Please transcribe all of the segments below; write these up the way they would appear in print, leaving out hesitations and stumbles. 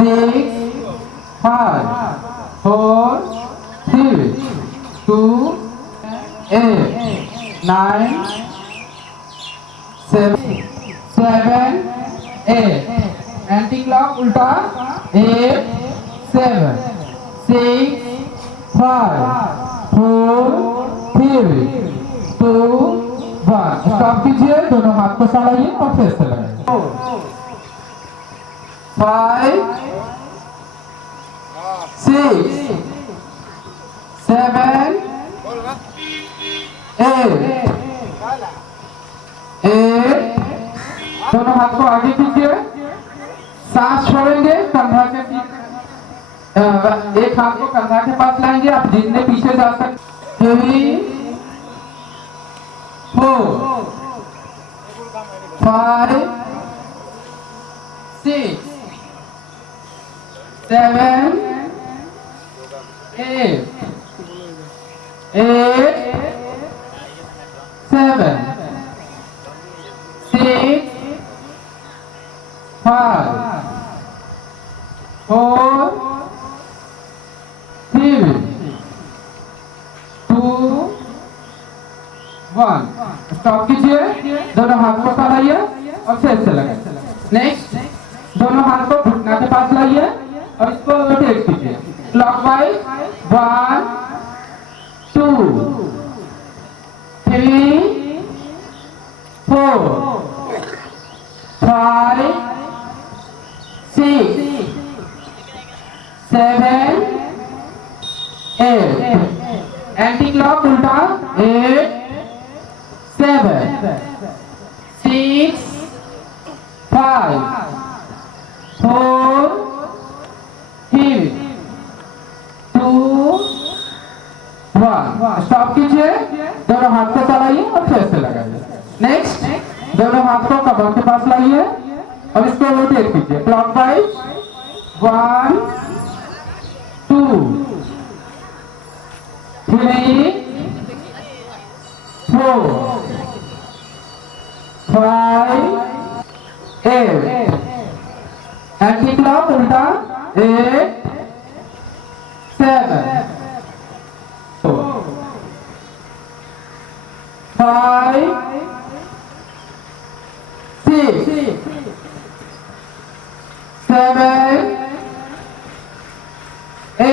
5 4 3 2 8 9 7 8 anti clock उल्टा 8 7 6 5 4 3 2 1 stop कीजिए दोनों हाथ को चढ़ाइए और फिर से लगाइए 5 6 7 8 दोनों हाथ को आगे कीजिए सांस छोड़ेंगे कंधा के एक हाथ को कंधा के पास लाएंगे आप जितने पीछे जा सकते 3 4 5 6 7 8 7 6 5 4 3 2 1 स्टॉप कीजिए दोनों हाथ को फैलाइए और फिर से लगाइए नेक्स्ट दोनों हाथ को घुटना के पास लाइए और इसको रोटेट कीजिए क्लॉकवाइज 1 2 3 4 5 6 7 8 एंटी क्लॉक उल्टा 8 7 6 5 4 3 2 1 स्टॉप कीजिए दोनों हाथ को चलाइए और फिर से लगाइए नेक्स्ट दोनों हाथ को कमर के पास लाइए और इसको रोटेट कीजिए क्लॉकवाइज 1 2 3 4 5 8 एंटी क्लॉक उल्टा 8 7 5 6 7 8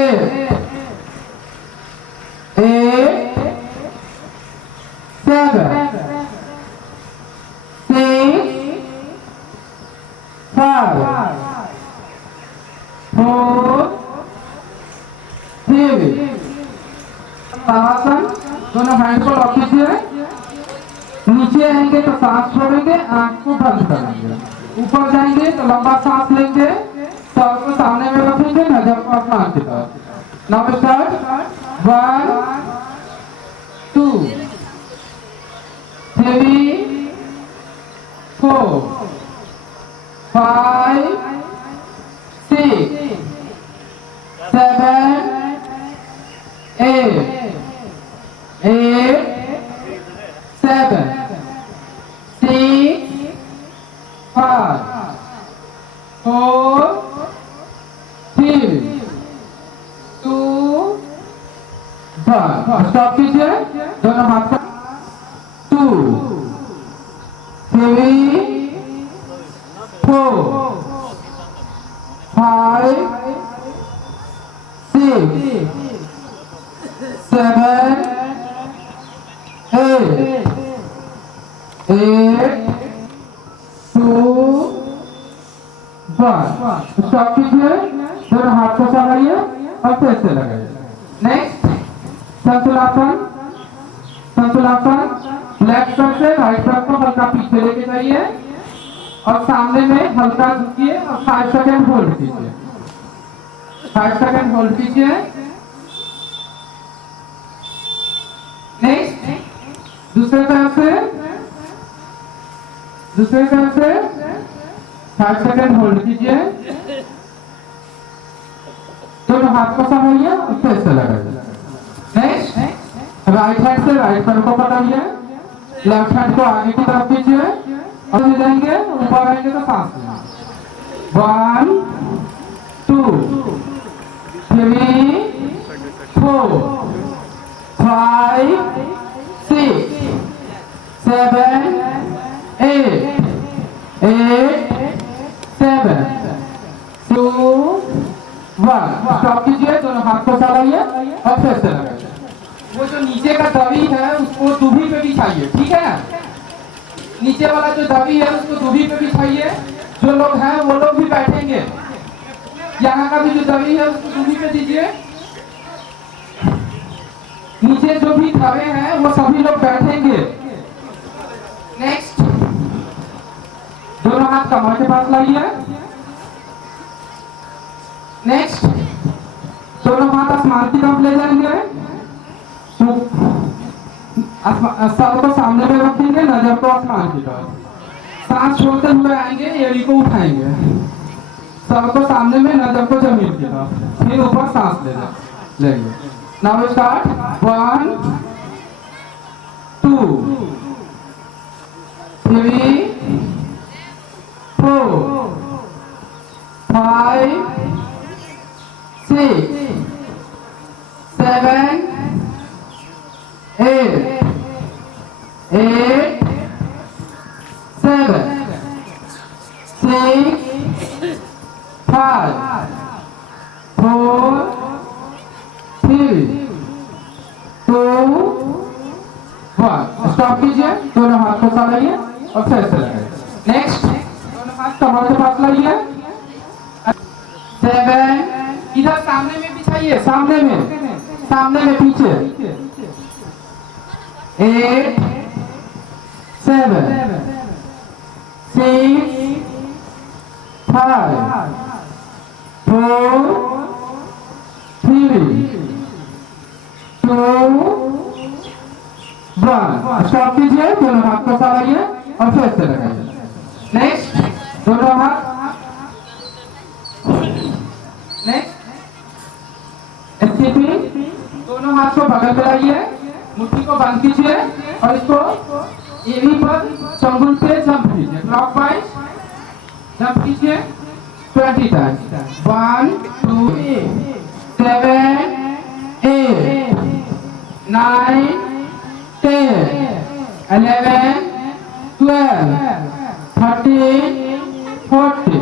7 6 5 4 3 आसन दोनों हैंड को लॉक कीजिए नीचे आएंगे तो सांस छोड़ेंगे आंख को बंद करेंगे ऊपर जाएंगे तो लंबा सांस लेंगे सर को सामने में रखेंगे नजर को अपना की तरफ नाउ स्टार्ट 1 2 3 4 5 6 7 8 7 6 5 4 3 2 1 स्टॉप कीजिए दोनों हाथ को 2 3 4 5 6 7 8 2 1 स्टॉप कीजिए दोनों हाथ को चढ़ाइए और फिर से लगाइए नेक्स्ट संतुलासन लेफ्ट पैर से राइट पैर को हल्का पीछे लेके जाइए और सामने में हल्का झुकिए और 5 सेकंड होल्ड कीजिए 5 सेकंड होल्ड कीजिए नेक्स्ट दूसरे तरफ से 5 सेकंड होल्ड कीजिए दोनों हाथ को संभालिए और फिर से लगाइए नेक्स्ट राइट हैंड से राइट पैर को पकड़िए लेफ्ट हैंड को आगे की तरफ कीजिए और जाएंगे ऊपर आएंगे तो सांस लें 1 वन। स्टॉप कीजिए, दोनों हाथ को चलाइए और फिर से लगाइए। वो जो नीचे का दबी है उसको दूभी पे बिछाइए, ठीक है ना। नीचे वाला जो दबी है उसको दूभी पे बिछाइए। जो लोग हैं वो लोग भी बैठेंगे। यहाँ का भी जो दबी है उसको दूभी पे दीजिए। नीचे जो भी खड़े हैं वो सभी लोग बैठेंगे। नेक्स्ट, दोनों हाथ कमर के पास लाइए। नेक्स्ट, दोनों हाथ आसमान की तरफ ले जाएंगे। सर को सामने में रखेंगे, नजर को आसमान की तरफ। सांस छोड़ते हुए आएंगे, एड़ी को उठाएंगे। सर को सामने में, नजर को जमीन की तरफ, फिर ऊपर सांस लेंगे। Now start. 1 2 3 4 5 6 7 8 8 7 6 5 4 3 2 1। स्टॉप कीजिए, दोनों हाथ को चलाइए और फिर से लगाइए। नेक्स्ट, दोनों हाथ कमर के पास लाइए। 7, इधर सामने में बिछाइए, सामने में पीछे। 8 7 6 5 4 3 2 1। स्टॉप कीजिए, दोनों हाथ को चलाइए और फिर से लगाइए। नेक्स्ट, दोनों हाथ। नेक्स्ट, स्थिति, दोनों हाथ को बगल में लाइए, मुट्ठी को बंद कीजिए और इसको एड़ी पर चंगुल पे जंप कीजिए। क्लॉकवाइज जंप कीजिए 20 टाइम्स। 1 2 7 8 9 10 11 12 13 14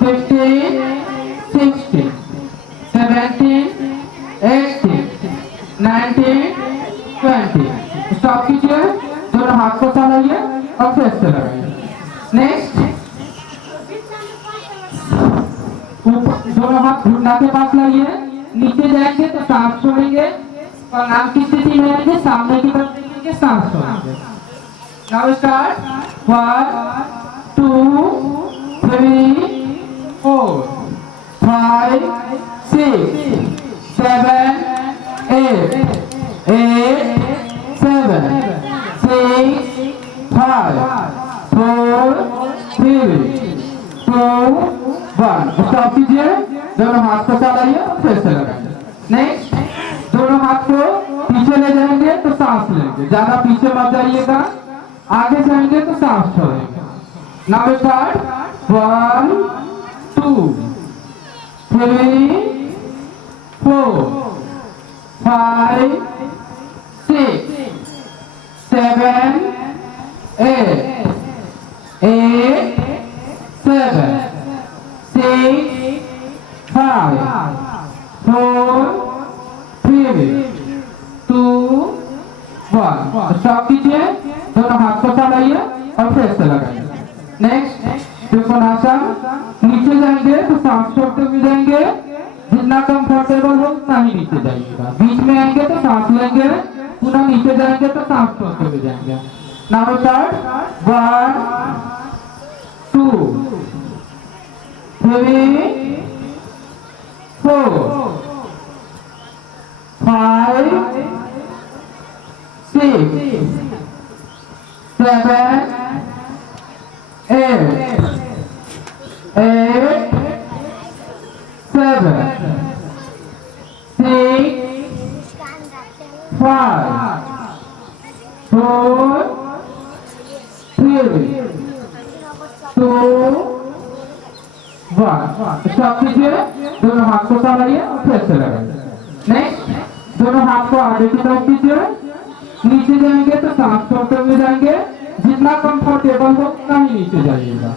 15 16 17 18 19 20। स्टॉप कीजिए, दोनों हाथ को चलाइए और फिर से लगाइए। नेक्स्ट, दोनों हाथ घुटना के पास लाइए। नीचे जाएंगे तो सांस छोड़ेंगे, प्रणाम की स्थिति में आएंगे, सामने की तरफ देखेंगे, सांस छोड़ेंगे। Now start. 1 2 3 4 5 6 7 8 8 7 6 5 4 3 2 1। स्टॉप कीजिए, दोनों हाथ को चलाइए और फिर से लगाइए। नेक्स्ट, दोनों हाथ को पीछे ले जाएंगे तो सांस लेंगे, ज्यादा पीछे मत जाइएगा। आगे जाएंगे तो सांस छोड़ेंगे। Now start. 1 2 3 4 5 6 7 8 8 7 6 5 4 3 2 1। स्टॉप कीजिए, दोनों हाथ को चलाइए और फिर से लगाइए। नेक्स्ट, त्रिकोणासन। नीचे जाएंगे तो सांस छोड़ते हुए जाएंगे, जितना कंफर्टेबल हो उतना ही नीचे जाइएगा। बीच में आएंगे तो सांस लेंगे, पुनः नीचे जाएंगे तो सांस छोड़ते हुए जाएंगे। Now start. 1 2 3 4 5 6 7 8 8 7 6 5 4 3 2 1। स्टॉप कीजिए, दोनों हाथ को चलाइए और फिर से लगाइए। नेक्स्ट, दोनों हाथ को आगे की तरफ कीजिए। नीचे जाएंगे तो सांस छोड़ते हुए जाएंगे, जितना कंफर्टेबल हो उतना ही नीचे जाइएगा।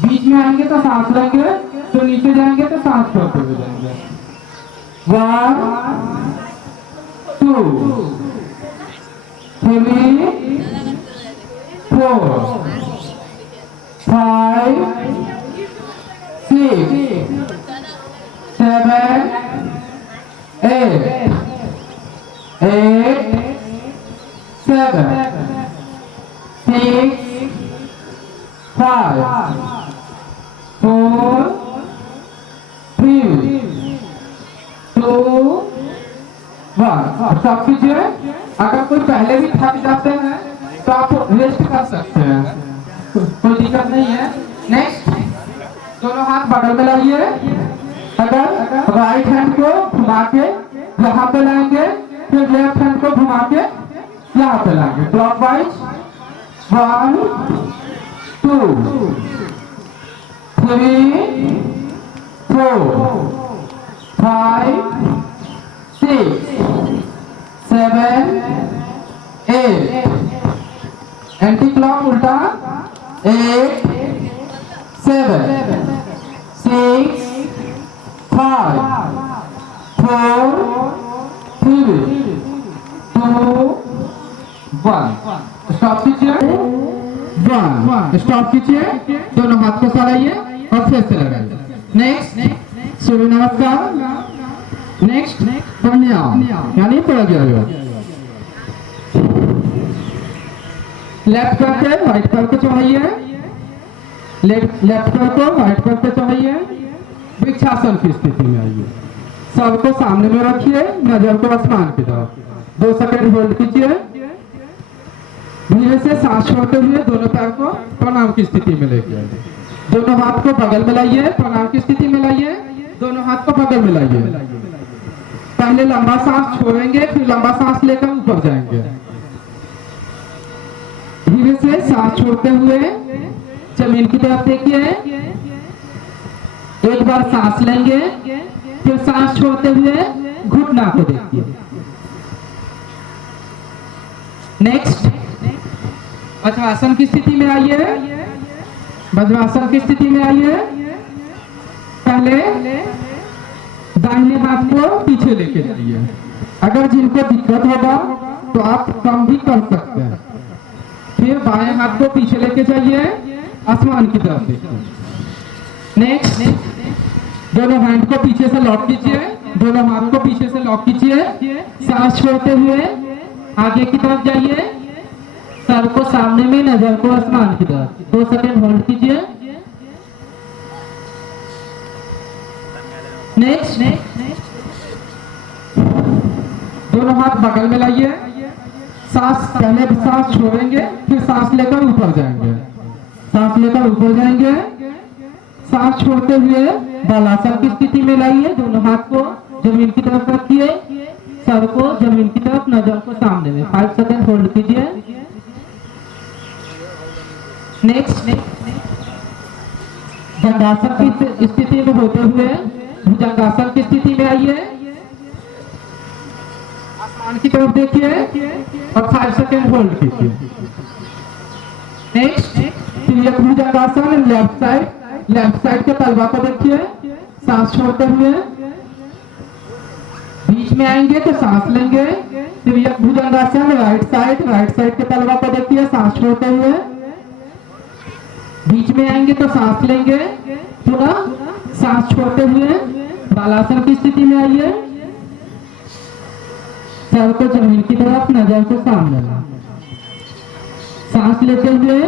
बीच में आएंगे तो सांस लेंगे, तो नीचे जाएंगे तो सांस छोड़ते हुए जाएंगे। 1 2 3 4 5 6 7 8 8 7 6 5 4 3 2 1। स्टॉप कीजिए। अगर कोई पहले भी थक जाते हैं तो आप रेस्ट कर सकते हैं, कोई दिक्कत नहीं है। नेक्स्ट, दोनों हाथ बगल में लाइए। अगर राइट हैंड को घुमा के यहाँ पे लाएंगे, फिर लेफ्ट हैंड को घुमा के यहाँ पे लाएंगे क्लॉकवाइज। 1 2 3 4 5 6 7 8 एंटी क्लॉक उल्टा 8 7 6 5 4 3 2 1। स्टॉप कीजिए। 1। स्टॉप कीजिए। दोनों हाथ को चलाइए और फिर से लगाइए। नेक्स्ट, सूर्य नमस्कार। नेक्स्ट, प्राणायाम यानी प्राणायाम। लेफ्ट पैर पे राइट पैर को चढ़ाइए, लेफ्ट पैर को राइट पैर पे चढ़ाइए। वृक्षासन की स्थिति में आइए। सर को सामने में रखिए, नजर को आसमान की तरफ। 2 सेकंड होल्ड कीजिए। धीरे से सांस छोड़ते हुए दोनों पैर को प्रणाम की स्थिति में लेके आइए। दोनों हाथ को बगल में लाइए, प्रणाम की स्थिति में लाइए। दोनों हाथ को बगल में लाइए। पहले लंबा सांस छोड़ेंगे, फिर लंबा सांस लेकर ऊपर जाएंगे। धीरे से सांस छोड़ते हुए जमीन की तरफ देखिए। एक बार सांस लेंगे, फिर सांस छोड़ते हुए घुटना को देखिए। नेक्स्ट, वज्रासन की स्थिति में आइए। वज्रासन की स्थिति में आइए। पहले दाहिने हाथ को पीछे लेके जाइए। अगर जिनको दिक्कत होगा तो आप कम भी कर सकते हैं। फिर बाएं हाथ को पीछे लेके जाइए, आसमान की तरफ देखिए। नेक्स्ट, दोनों हैंड को पीछे से लॉक कीजिए। दोनों हाथ को पीछे से लॉक कीजिए। सांस छोड़ते हुए आगे की तरफ जाइए। सर को सामने में, नजर को आसमान की तरफ। 2 सेकंड होल्ड कीजिए। नेक्स्ट, दोनों हाथ बगल में लाइए। सांस पहले सांस छोड़ेंगे, फिर सांस लेकर ऊपर जाएंगे। सांस लेकर ऊपर जाएंगे। सांस छोड़ते हुए बालासन की स्थिति में लाइए। दोनों हाथ को जमीन की तरफ रखिए। सर को जमीन की तरफ, नजर को सामने में। 5 सेकंड होल्ड कीजिए। नेक्स्ट, भुजंगासन की स्थिति में होते हुए भुजंगासन की स्थिति में आइए। आसमान की तरफ देखिए और 5 सेकंड होल्ड कीजिए। नेक्स्ट, तिर्यक भुजंगासन। लेफ्ट साइड के तलवा को देखिए। सांस छोड़ते हुए बीच में आएंगे तो सांस लेंगे। तिर्यक भुजंगासन। राइट साइड के तलवा को देखिए। सांस छोड़ते हुए बीच में आएंगे तो सांस लेंगे। पुनः सांस छोड़ते हुए बालासन की स्थिति में आइए। सर को जमीन की तरफ, नजर को सामने। सांस लेते हुए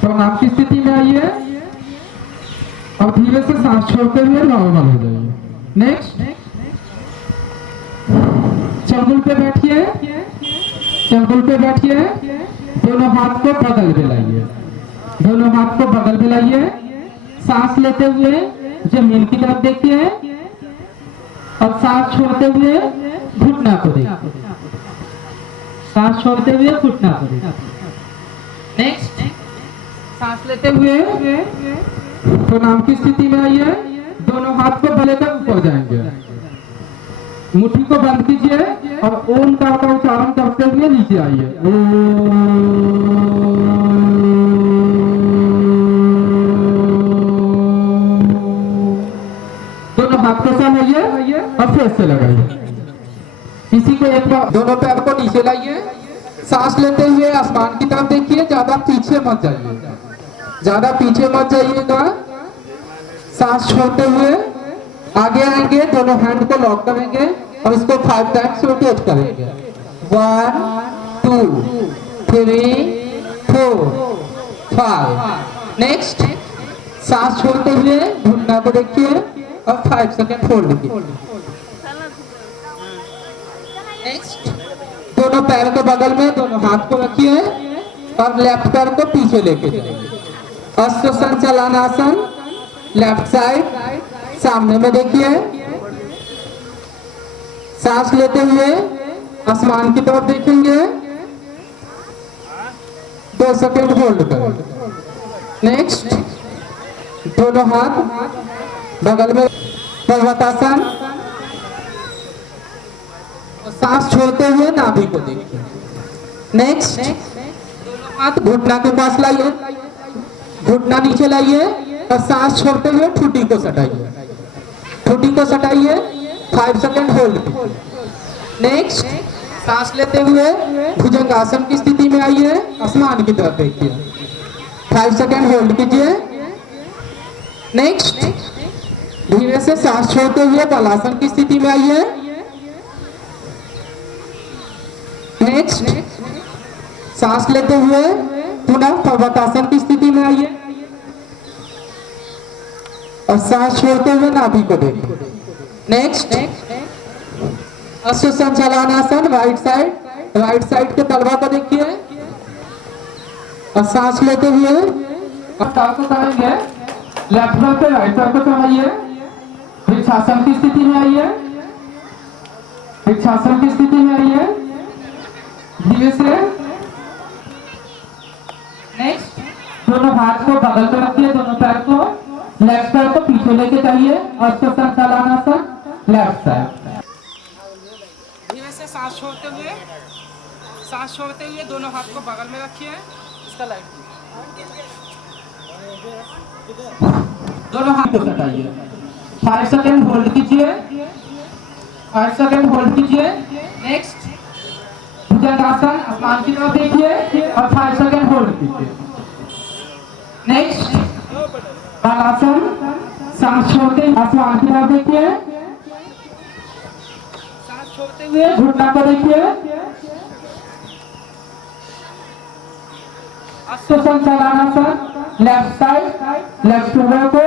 प्रणाम की स्थिति में आइए और धीरे से सांस छोड़ते हुए नॉर्मल हो जाइए। नेक्स्ट, चंगुल पे बैठिए। चंगुल पे बैठिए। दोनों हाथ को बगल में लाइए। दोनों हाथ को बगल में लाइए। सांस लेते हुए जमीन की तरफ देखिए और सांस छोड़ते हुए घुटना को देखिए। सांस छोड़ते हुए घुटना को देखिए। नेक्स्ट, सांस लेते हुए प्रणाम की स्थिति में आइए। दोनों हाथ को भले तक ऊपर जाएंगे। मुट्ठी को बंद कीजिए और ओम का उच्चारण करते हुए नीचे आइए। ओम। हाथ को चलाइए और फेस से लगाइए। इसी को एक बार दोनों पैर को नीचे लाइए, सांस लेते हुए आसमान की तरफ देखिए, ज्यादा पीछे मत जाइए, ज्यादा पीछे मत जाइएगा। सांस छोड़ते हुए आगे आएंगे, दोनों हैंड को लॉक करेंगे और इसको 5 टाइम्स रोटेट करेंगे। 1 2 3 4 5। नेक्स्ट, सांस छोड़ते हुए घुटना को देखिए और 5 सेकंड होल्ड कीजिए। नेक्स्ट, दोनों पैर के बगल में दोनों हाथ को रखिए और लेफ्ट पैर को पीछे लेके जाइए। अष्ट संचालनासन, लेफ्ट साइड, सामने में देखिए। सांस लेते हुए आसमान की तरफ देखेंगे, 2 सेकंड होल्ड करें। नेक्स्ट, दोनों हाथ बगल में पर्वतासन, सांस छोड़ते हुए नाभि को देखिए। नेक्स्ट, दोनों हाथ घुटना के पास लाइए, घुटना नीचे लाइए और सांस छोड़ते हुए ठुड्डी को सटाइए, ठुड्डी को सटाइए, 5 सेकंड होल्ड कीजिए। नेक्स्ट, सांस लेते हुए भुजंगासन की स्थिति में आइए, आसमान की तरफ देखिए, 5 सेकंड होल्ड कीजिए। नेक्स्ट, धीरे से सांस छोड़ते हुए बालासन की स्थिति में आइए। नेक्स्ट, सांस लेते हुए पुनः पर्वतासन की स्थिति में आइए और सांस छोड़ते हुए नाभि को देखिए। नेक्स्ट, अश्व संचालनासन, राइट साइड के तलवा को देखिए और सांस लेते हुए को करेंगे, लेफ्ट साइड से राइट साइड को चलाइए, वृक्षासन की स्थिति में आइए, वृक्षासन की स्थिति में आइए धीरे से। नेक्स्ट, दोनों हाथ को बगल में रखिए, दोनों पैर को, लेफ्ट पैर को पीछे लेके जाइए, अष्ट संचालनासन, लेफ्ट साइड। धीरे से सांस छोड़ते हुए दोनों हाथ को बगल में रखिए, इसका लाइट दोनों हाथ को सटाइए, 5 सेकंड होल्ड कीजिए, 5 सेकंड होल्ड कीजिए। नेक्स्ट, भुजंगासन, आसमान की तरफ देखिए और 5 सेकंड होल्ड कीजिए। नेक्स्ट, बालासन, सांस छोड़ते आसमान की तरफ देखिए, सांस छोड़ते हुए घुटना को देखिए, अष्ट संचालनासन, लेफ्ट साइड, लेफ्ट पैर को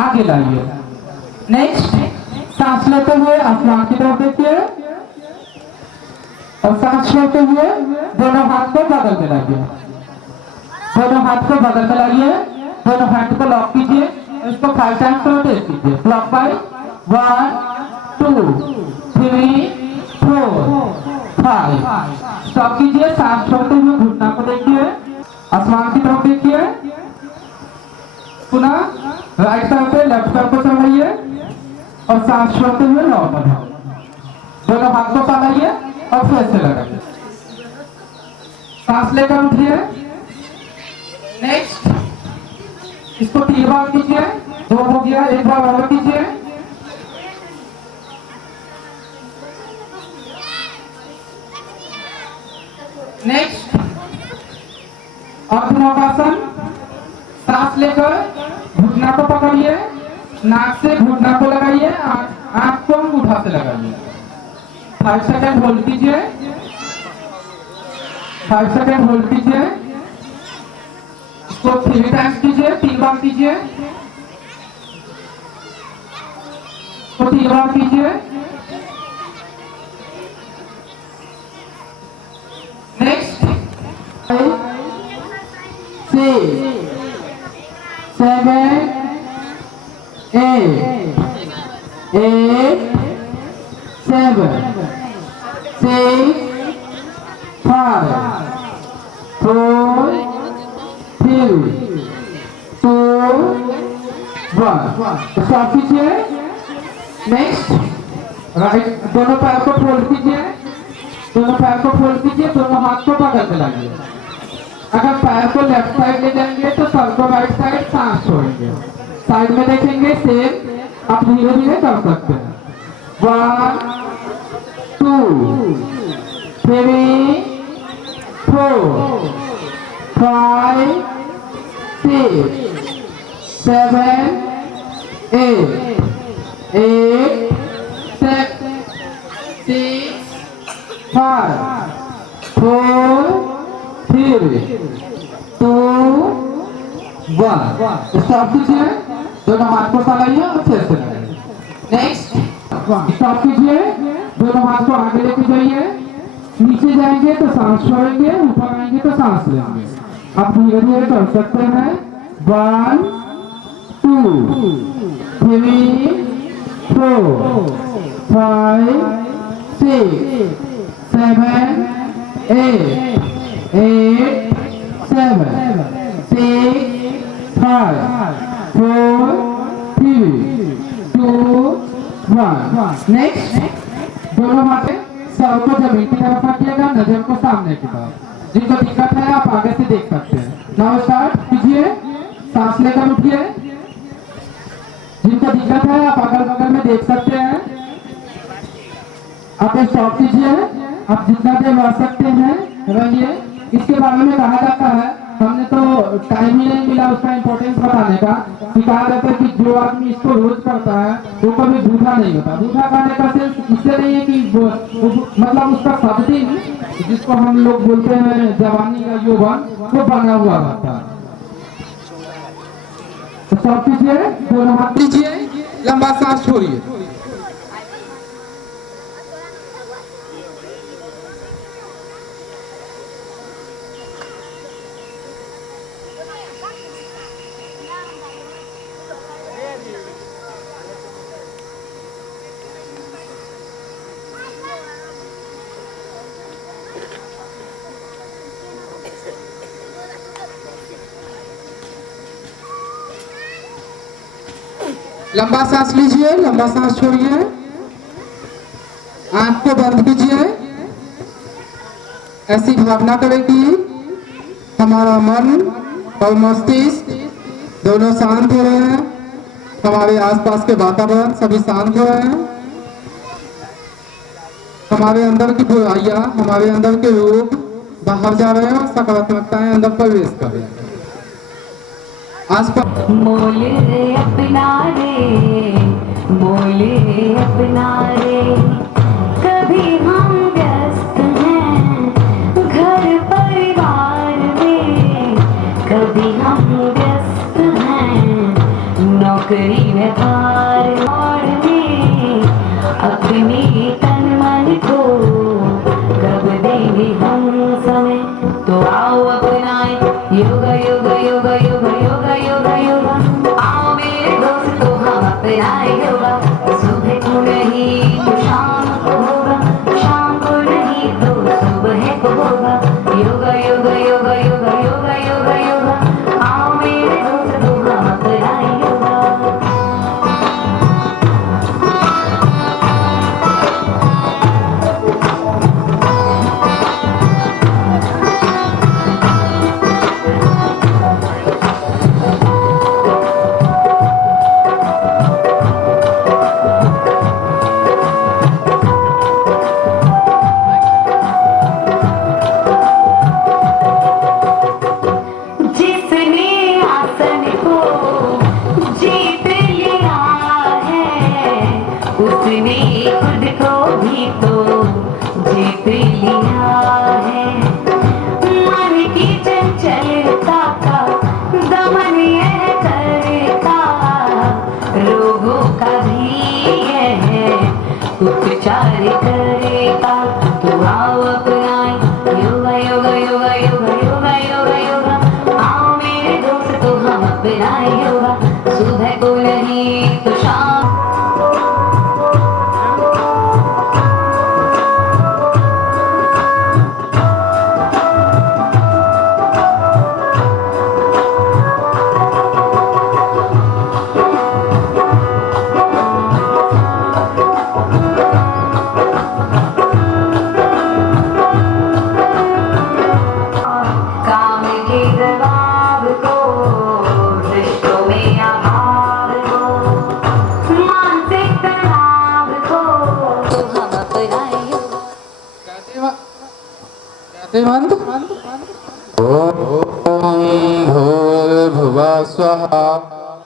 आगे लाइए। नेक्स्ट, सांस लेते हुए आसमान की तरफ देखिए और सांस छोड़ते हुए दोनों हाथ को बगल में लाइए, दोनों हाथ को बगल में लाइए, दोनों हाथ को लॉक कीजिए और इसको 5 टाइम्स रोटेट कीजिए क्लॉकवाइज। 1 2 3 4 5। स्टॉप कीजिए, सांस छोड़ते हुए घुटना को देखिए, आसमान की तरफ देखिए, पुनः राइट साइड पे लेफ्ट साइड को चलाइए और सांस छोड़ते हुए लॉक बनाओ, दोनों हाथ को चलाइए और फिर से लगाइए, सांस लेकर उठिए। नेक्स्ट, इसको 3 बार कीजिए, 2 हो गया, 1 बार और कीजिए। नेक्स्ट, अर्धनौकासन, सांस लेकर घुटना को पकड़िए, नाक से घुटना को लगाइए, आंख को अंगूठा से लगाइए, 5 सेकंड होल्ड कीजिए, 5 सेकंड होल्ड कीजिए। इसको 3 टाइम्स कीजिए, 3 बार कीजिए, तो 3 बार कीजिए। नेक्स्ट, 5 6 7 8 7 6 5 4 3 2 1। स्टॉप कीजिए। नेक्स्ट, राइट, दोनों पैर को फोल्ड कीजिए, दोनों पैर को फोल्ड कीजिए, दोनों हाथ को पकड़ के लाइए। अगर पैर को लेफ्ट साइड ले जाएंगे तो सर को राइट साइड, सांस छोड़ेंगे, साइड में देखेंगे सेम, आप धीरे धीरे कर सकते हैं। 1 2 3 4 5 6 7 8 8 6 5 4 3 2 1। स्टॉप कीजिए, दोनों हाथ को फैलाइए और अच्छे से लगाइए। नेक्स्ट स्टॉप कीजिए, दोनों हाथ को आगे लेके जाइए। नीचे जाएंगे तो सांस छोड़ेंगे, ऊपर आएंगे तो सांस लेंगे। आप धीरे धीरे कर सकते हैं। 1 2 3 4 5 6 7 8 8 7 6 5 4 3 2 1। नेक्स्ट दोनों हाथ सर को जमीन की तरफ रखिएगा, नजर को सामने की तरफ। जिनको दिक्कत है आप आगे से देख सकते हैं। नाउ स्टार्ट कीजिए, सांस लेकर उठिए। जिनको दिक्कत है आप अगल बगल में देख सकते हैं। आप स्टॉप कीजिए, आप जितना देर रह सकते हैं रहिए। इसके बारे में कहा जाता है, हमने तो टाइम ही नहीं मिला उसका इम्पोर्टेंस बताने का। कहा जाता है कि जो आदमी इसको रोज करता है वो कभी भूखा नहीं होता। भूखा खाने का सिर्फ इससे नहीं है कि मतलब उसका सब दिन जिसको हम लोग बोलते हैं जवानी या यौवन वो बना हुआ रहता है। तो सब कीजिए, दोनों हाथ लीजिए, लंबा सांस छोड़िए। लंबा सांस लीजिए, लंबा सांस छोड़िए। आंख को बंद कीजिए। ऐसी भावना करें कि हमारा मन और मस्तिष्क दोनों शांत हो रहे हैं। हमारे आसपास के वातावरण सभी शांत हो रहे हैं। हमारे अंदर की बुराइयां, हमारे अंदर के रोग बाहर जा रहे हैं और सकारात्मकताएं अंदर प्रवेश कर रहे हैं। आसपास बोले अपना रे, बोले अपना रे। कभी हम व्यस्त हैं घर परिवार में, कभी हम व्यस्त हैं नौकरी व्यापार और में। अपने तन मन को कब देंगे हम समय, तो आओ अपनाए योगा योगा योगा योगा योगा योगा योगा। आओ मेरे दोस्तों हम अपनाए योगा। सुबह को नहीं तो शाम को होगा, शाम को नहीं तो सुबह को होगा। योगा योगा योगा योगा योगा योगा योगा। आओ मेरे दोस्तों हम अपनाए योगा।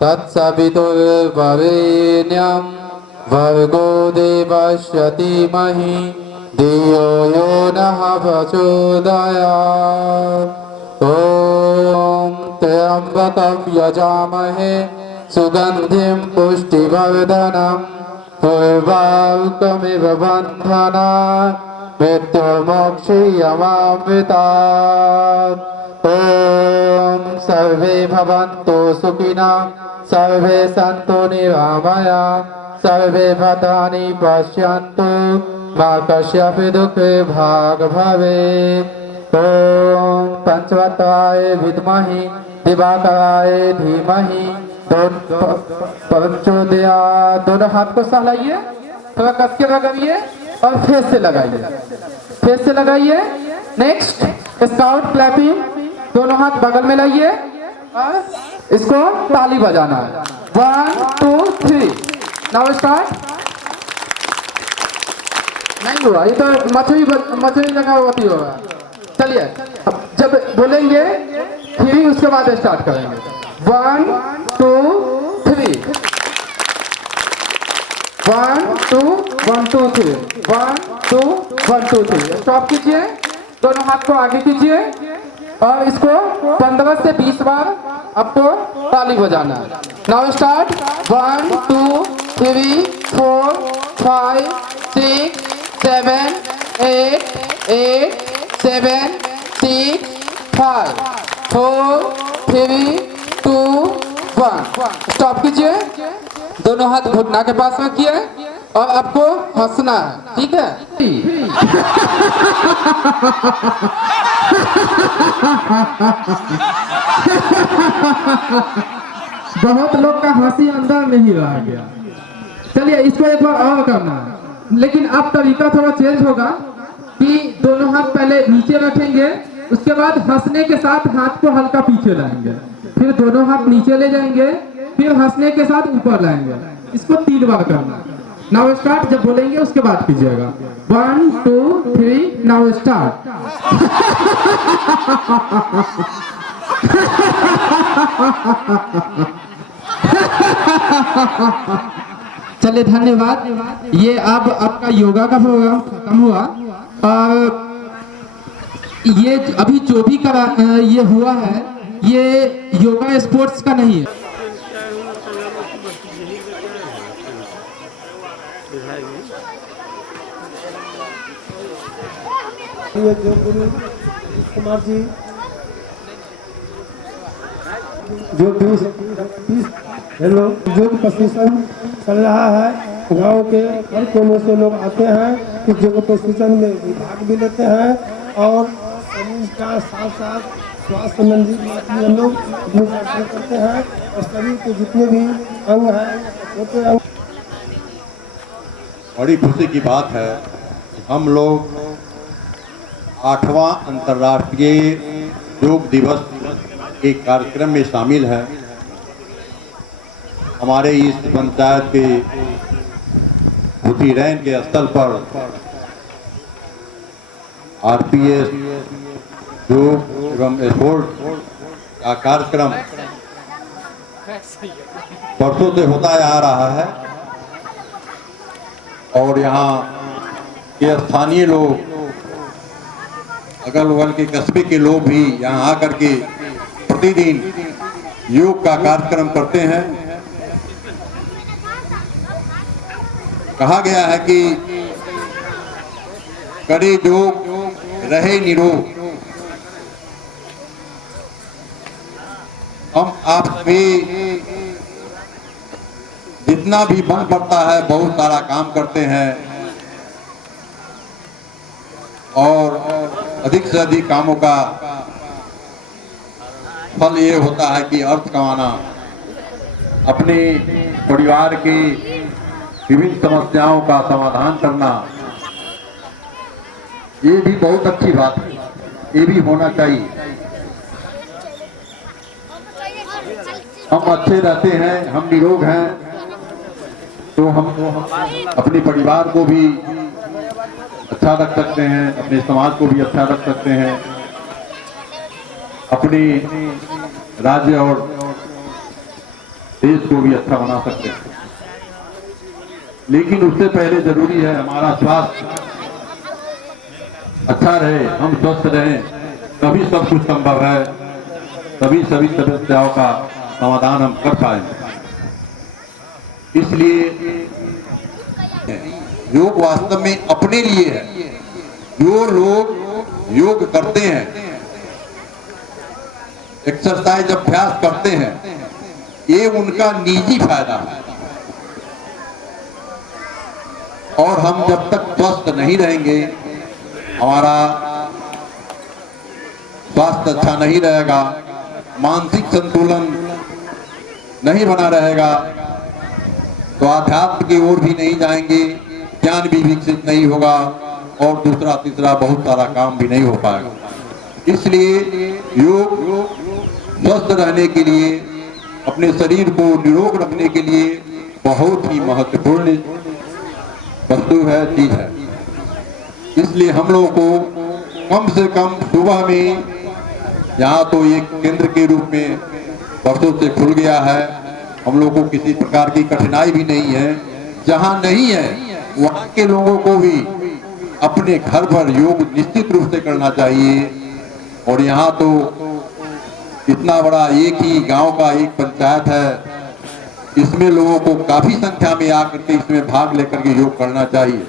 तत्सवितुर्वरेण्यं भर्गो देवस्य धीमहि धियो यो नः प्रचोदयात्। ॐ त्र्यम्बकं यजामहे सुगन्धिं पुष्टिवर्धनम् उर्वारुकमिव बन्धनात् मृत्युर्मोक्षयमामृतात्। ॐ सर्वे भवन्तु सुखिनः सर्वे सन्तु निरामयाः सर्वे भद्राणि पश्यन्तु मा कस्यापि दुःखे भाग भवेत्। ॐ पंचवक्त्राय विद्महे दिवाकराय धीमहि प्रचोदयात्। दोनों हाथ को सहलाइए, थोड़ा कस के लगाइए और फेस से लगाइए, फेस से लगाइए। नेक्स्ट स्काउट क्लैपिंग, दोनों हाथ बगल में लाइए और इसको ताली बजाना है। 1 2 3 नाउ स्टार्ट। नहीं हुआ, ये तो मछली लगा हुआ होगा। चलिए जब बोलेंगे 3 उसके बाद स्टार्ट करेंगे। 1 2 3 1 2 1 2 3 1 2 1 2 3 स्टॉप कीजिए, दोनों हाथ को आगे कीजिए और इसको 15 से 20 बार आपको ताली बजाना है। Now start. 1 2 3 4 5 6 7 8 8 7 6 5 4 3 2 1 स्टॉप कीजिए, दोनों हाथ घुटना के पास रखिए और आपको हंसना है, ठीक है? बहुत लोग का हंसी अंदर नहीं रह गया। चलिए इसको एक बार और करना है, लेकिन अब तरीका थोड़ा चेंज होगा कि दोनों हाथ पहले नीचे रखेंगे, उसके बाद हंसने के साथ हाथ को हल्का पीछे लाएंगे, फिर दोनों हाथ नीचे ले जाएंगे, फिर हंसने के साथ ऊपर लाएंगे। इसको 3 बार करना। नाउ स्टार्ट, जब बोलेंगे उसके बाद कीजिएगा। 1 2 3 नाउ स्टार्ट। चलिए धन्यवाद। ये अब आपका योगा का प्रोग्राम खत्म हुआ और ये अभी जो भी ये हुआ है ये योगा स्पोर्ट्स का नहीं है। योग गुरु कुमार जी जो 20 हेलो योग प्रशिक्षण चल रहा है। गांव के हर कोनों से लोग आते हैं, इस योग प्रशिक्षण में भाग भी लेते हैं और शरीर का साथ साथ स्वास्थ्य संबंधी हम लोग अपनी चर्चा करते हैं और शरीर के जितने भी अंग हैं छोटे अंग। बड़ी खुशी की बात है हम लोग 8वां अंतर्राष्ट्रीय योग दिवस के कार्यक्रम में शामिल है। हमारे इस पंचायत के भूतिरैन के स्थल पर आरपीएस योग एवं स्पोर्ट का कार्यक्रम वर्षों से होता आ रहा है और यहाँ के स्थानीय लोग अगल बगल के कस्बे के लोग भी यहाँ आकर के प्रतिदिन योग का कार्यक्रम करते हैं। कहा गया है कि करे योग रहे निरोग। हम आप भी जितना भी मन पड़ता है बहुत सारा काम करते हैं और अधिक से अधिक कामों का फल ये होता है कि अर्थ कमाना, अपने परिवार की विभिन्न समस्याओं का समाधान करना, ये भी बहुत अच्छी बात है, ये भी होना चाहिए। हम अच्छे रहते हैं, हम निरोग हैं तो हम अपने परिवार को भी अच्छा रख सकते हैं, अपने समाज को भी अच्छा रख सकते हैं, अपने राज्य और देश को भी अच्छा बना सकते हैं। लेकिन उससे पहले जरूरी है हमारा स्वास्थ्य अच्छा रहे, हम स्वस्थ रहें, तभी सब कुछ संभव है, तभी सभी समस्याओं का समाधान हम कर पाएंगे। इसलिए योग वास्तव में अपने लिए है। जो लोग योग करते हैं, एक्सरसाइज अभ्यास करते हैं, ये उनका निजी फायदा है। और हम जब तक स्वस्थ नहीं रहेंगे, हमारा स्वास्थ्य अच्छा नहीं रहेगा, मानसिक संतुलन नहीं बना रहेगा, तो आध्यात्म की ओर भी नहीं जाएंगे, ज्ञान भी विकसित नहीं होगा और दूसरा तीसरा बहुत सारा काम भी नहीं हो पाएगा। इसलिए योग स्वस्थ रहने के लिए, अपने शरीर को निरोग रखने के लिए बहुत ही महत्वपूर्ण वस्तु है, चीज है। इसलिए हम लोगों को कम से कम सुबह में, यहाँ तो एक केंद्र के रूप में वर्षों से खुल गया है, हम लोगों को किसी प्रकार की कठिनाई भी नहीं है। जहाँ नहीं है वहाँ के लोगों को भी अपने घर पर योग निश्चित रूप से करना चाहिए। और यहाँ तो इतना बड़ा एक ही गांव का एक पंचायत है, इसमें लोगों को काफी संख्या में आकर के इसमें भाग लेकर के योग करना चाहिए।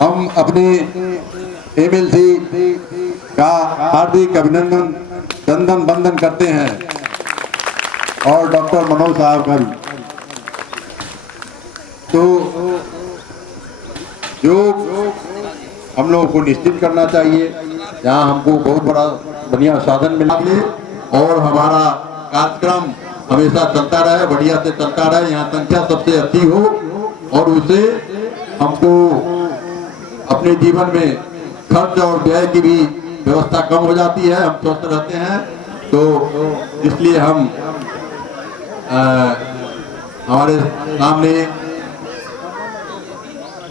हम अपने एमएलसी का हार्दिक अभिनंदन चंदन बंदन करते हैं और डॉक्टर मनोज साहब का भी। तो योग हम लोगों को निश्चित करना चाहिए, जहाँ हमको बहुत बड़ा बढ़िया साधन मिला और हमारा कार्यक्रम हमेशा चलता रहे, बढ़िया से चलता रहे, यहाँ संख्या सबसे अच्छी हो और उसे हमको अपने जीवन में खर्च और व्यय की भी व्यवस्था कम हो जाती है, हम स्वस्थ रहते हैं। तो इसलिए हम हमारे सामने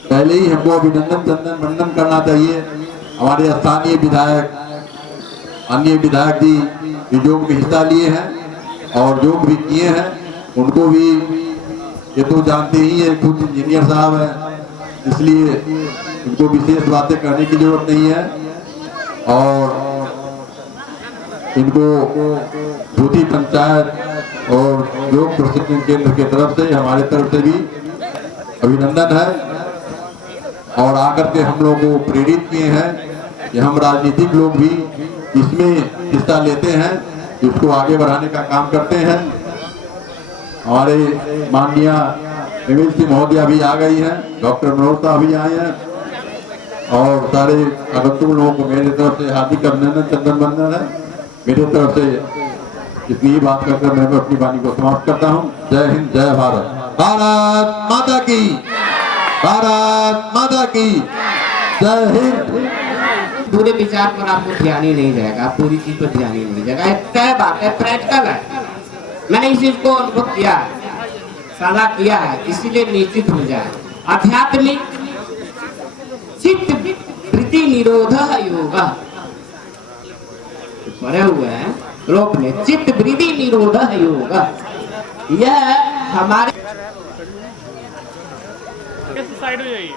पहले ही हमको अभिनंदन चंदन वंदन करना चाहिए। हमारे स्थानीय विधायक, अन्य विधायक जी योग में हिस्सा लिए हैं और योग भी किए हैं, उनको भी ये तो जानते ही है, खुद इंजीनियर साहब हैं, इसलिए इनको विशेष बातें करने की जरूरत नहीं है। और इनको झूठी पंचायत और योग प्रशिक्षण केंद्र की तरफ से, हमारे तरफ से भी अभिनंदन है। और आकर के हम लोग को प्रेरित किए हैं कि हम राजनीतिक लोग भी इसमें हिस्सा लेते हैं, इसको आगे बढ़ाने का काम करते हैं। हमारे माननीय एमएलसी महोदया भी आ गई हैं, डॉक्टर मनोज साहब भी आए हैं और सारे आगंतुक लोगों को मेरे तरफ से हार्दिक अभिनंदन चंदन वंदन है। मेरे तरफ से इतनी ही बात करके मैं अपनी वाणी को समाप्त करता हूँ। जय हिंद, जय भारत। भारत माता की, भारत माता की जय हिंद। पूरे विचार पर आपको ध्यान ही नहीं जाएगा, पूरी चीज पर ध्यान ही नहीं जाएगा। एक तय बात है, प्रैक्टिकल है, मैंने इस चीज को अनुभव किया है, साझा किया है, इसीलिए निश्चित हो जाए। आध्यात्मिक चित्त वृत्ति निरोध योग पढ़े हुए हैं रोप में, चित्त वृत्ति निरोध योग, यह हमारे साइड हो जाइए।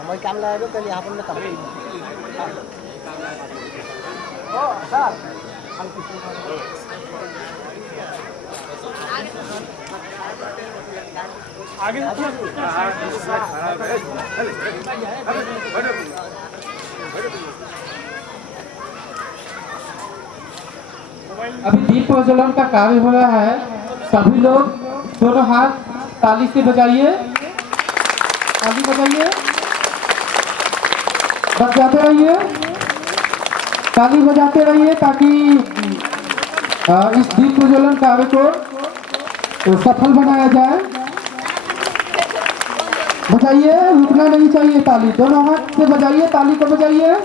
हमारे काम लगाएगा कल यहाँ पर काम आगे अभी दीप प्रज्वलन का कार्य हो रहा है, सभी लोग दोनों हाथ ताली से बजाइए, ताली बजाइए, बजाते रहिए, ताली बजाते रहिए ताकि इस दीप प्रज्वलन कार्य को सफल बनाया जाए। बजाइए, रुकना नहीं चाहिए, ताली दोनों हाथ से बजाइए, ताली को बजाइए।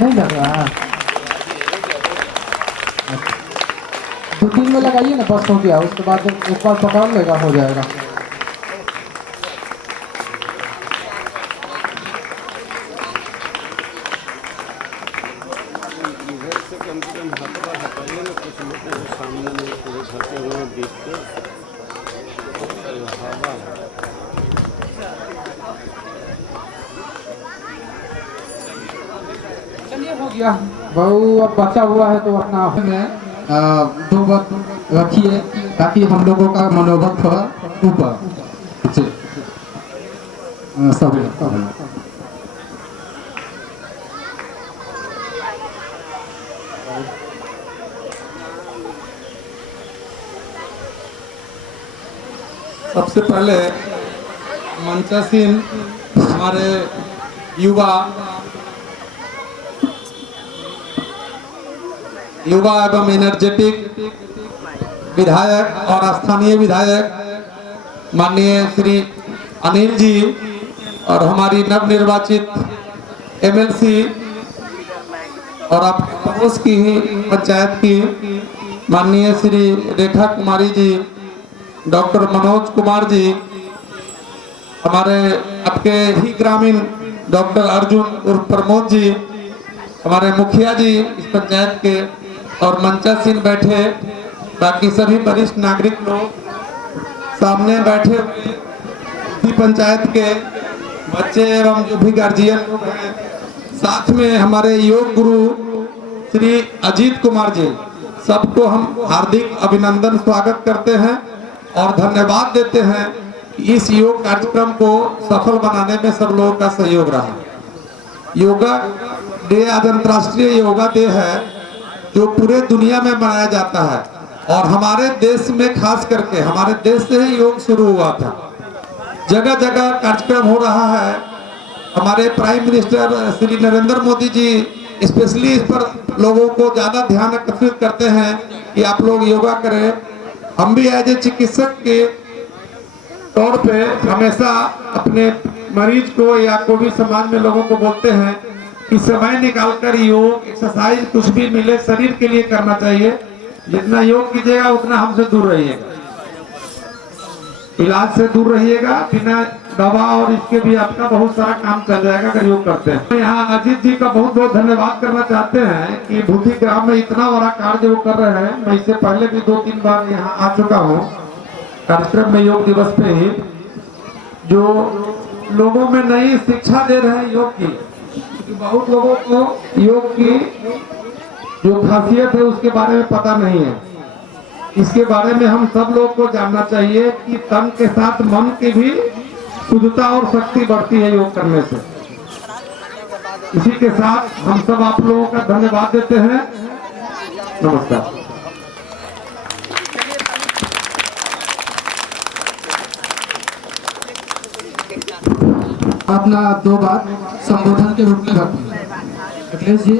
नहीं लग रहा, 2-3 में लगाइए ना, बस हो गया, उसके बाद एक बार पकड़ लेगा, हो जाएगा। हो गया बहू, अब बचा हुआ है तो अपना में 2 वक्त रखिए ताकि हम लोगों का मनोबल थोड़ा ऊपर सब सबसे पहले मंचासीन हमारे युवा एवं एनर्जेटिक विधायक और स्थानीय विधायक माननीय श्री अनिल जी और हमारी नवनिर्वाचित एमएलसी और आप पड़ोस की ही पंचायत की माननीय श्री रेखा कुमारी जी, डॉक्टर मनोज कुमार जी, हमारे आपके ही ग्रामीण डॉक्टर अर्जुन उर्फ प्रमोद जी, हमारे मुखिया जी इस पंचायत के, और मंचासीन बैठे बाकी सभी वरिष्ठ नागरिक लोग, सामने बैठे हुए पंचायत के बच्चे एवं जो भी गार्जियन लोग हैं, साथ में हमारे योग गुरु श्री अजीत कुमार जी, सबको हम हार्दिक अभिनंदन स्वागत करते हैं और धन्यवाद देते हैं कि इस योग कार्यक्रम को सफल बनाने में सब लोगों का सहयोग रहा। योगा डे आज अंतर्राष्ट्रीय योगा डे है जो पूरे दुनिया में मनाया जाता है और हमारे देश में खास करके हमारे देश से ही योग शुरू हुआ था। जगह जगह कार्यक्रम हो रहा है। हमारे prime minister Shri Narendra Modi ji specially इस पर लोगों को ज्यादा ध्यान आकर्षित करते हैं कि आप लोग योगा करें। हम भी एज ए चिकित्सक के तौर पे हमेशा अपने मरीज को या कोई भी समाज में लोगों को बोलते हैं कि समय निकालकर योग एक्सरसाइज कुछ भी मिले शरीर के लिए करना चाहिए। जितना योग कीजिएगा उतना हमसे दूर रहिएगा, इलाज से दूर रहिएगा। बिना दवा और इसके भी आपका बहुत सारा काम चल जाएगा अगर योग करते हैं। यहाँ अजीत जी का बहुत बहुत धन्यवाद करना चाहते हैं कि भूथी ग्राम में इतना बड़ा कार्य वो कर रहे हैं। मैं इससे पहले भी 2-3 बार यहाँ आ चुका हूँ कार्यक्रम में, योग दिवस पे ही, जो लोगों में नई शिक्षा दे रहे हैं योग की। बहुत लोगों को योग की जो खासियत है उसके बारे में पता नहीं है। इसके बारे में हम सब लोग को जानना चाहिए कि तन के साथ मन की भी शुद्धता और शक्ति बढ़ती है योग करने से। इसी के साथ हम सब आप लोगों का धन्यवाद देते हैं। नमस्कार। अपना 2 बात संबोधन के रूप में रखें। Akhilesh ji,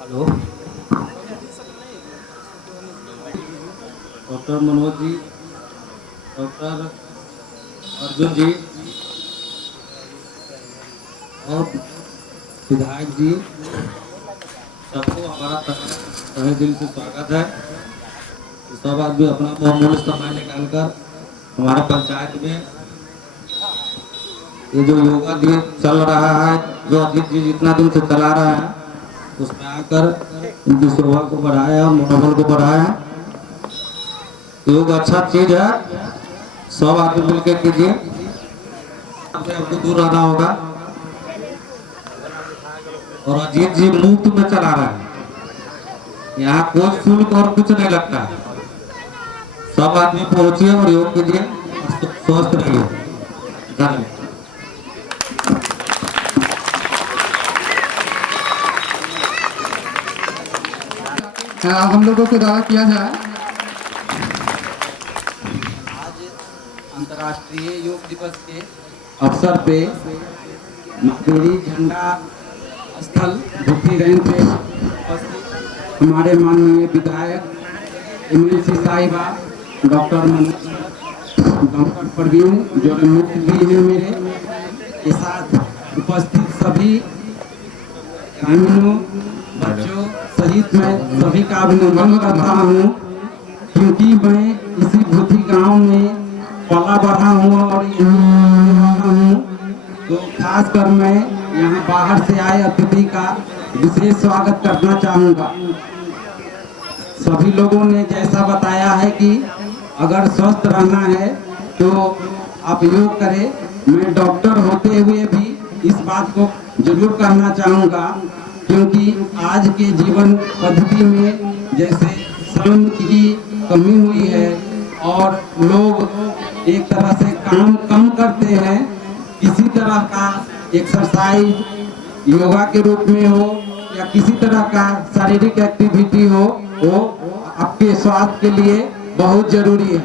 hello, doctor Manoj ji, doctor Arjun जी और विधायक जी, सबको हमारा तहे दिल से स्वागत है। सब आदमी अपना बहुमूल्य समय निकालकर हमारे पंचायत में ये जो योगा दिन चल रहा है, जो अजीत जी जितना दिन से चला रहा है, उसमें आकर इनकी शोभा को बढ़ाया, मनोबल को बढ़ाया। योग अच्छा चीज है, सब आदमी मिलकर कीजिए। आपको दूर रहना होगा। और अजीत जी मुफ्त में चला रहा है, यहाँ कोई शुल्क और कुछ नहीं लगता है। सब आदमी पहुंचिए और योग कीजिए, स्वस्थ रहिए। धन्यवाद। हम लोगों के द्वारा किया जाए। आज अंतर्राष्ट्रीय योग दिवस के अवसर पे मकड़ी झंडा स्थल भूथी रेंज पे उपस्थित हमारे माननीय विधायक एमएलसी साहिबा डॉक्टर मनोज, डॉक्टर प्रवीण जो मुख्य भी हैं मेरे के साथ उपस्थित सभी ग्रामीणों, बच्चों सहित मैं सभी का अभिनंदन करता हूँ, क्योंकि मैं इसी भूथी गांव में पला बढ़ा हूँ और हूँ। तो खासकर मैं यहाँ बाहर से आए अतिथि का विशेष स्वागत करना चाहूँगा। सभी लोगों ने जैसा बताया है कि अगर स्वस्थ रहना है तो आप योग करें। मैं डॉक्टर होते हुए भी इस बात को जरूर कहना चाहूँगा, क्योंकि आज के जीवन पद्धति में जैसे श्रम की कमी हुई है और लोग एक तरह से काम कम करते हैं, किसी तरह का एक्सरसाइज योगा के रूप में हो या किसी तरह का शारीरिक एक्टिविटी हो, वो आपके स्वास्थ्य के लिए बहुत जरूरी है।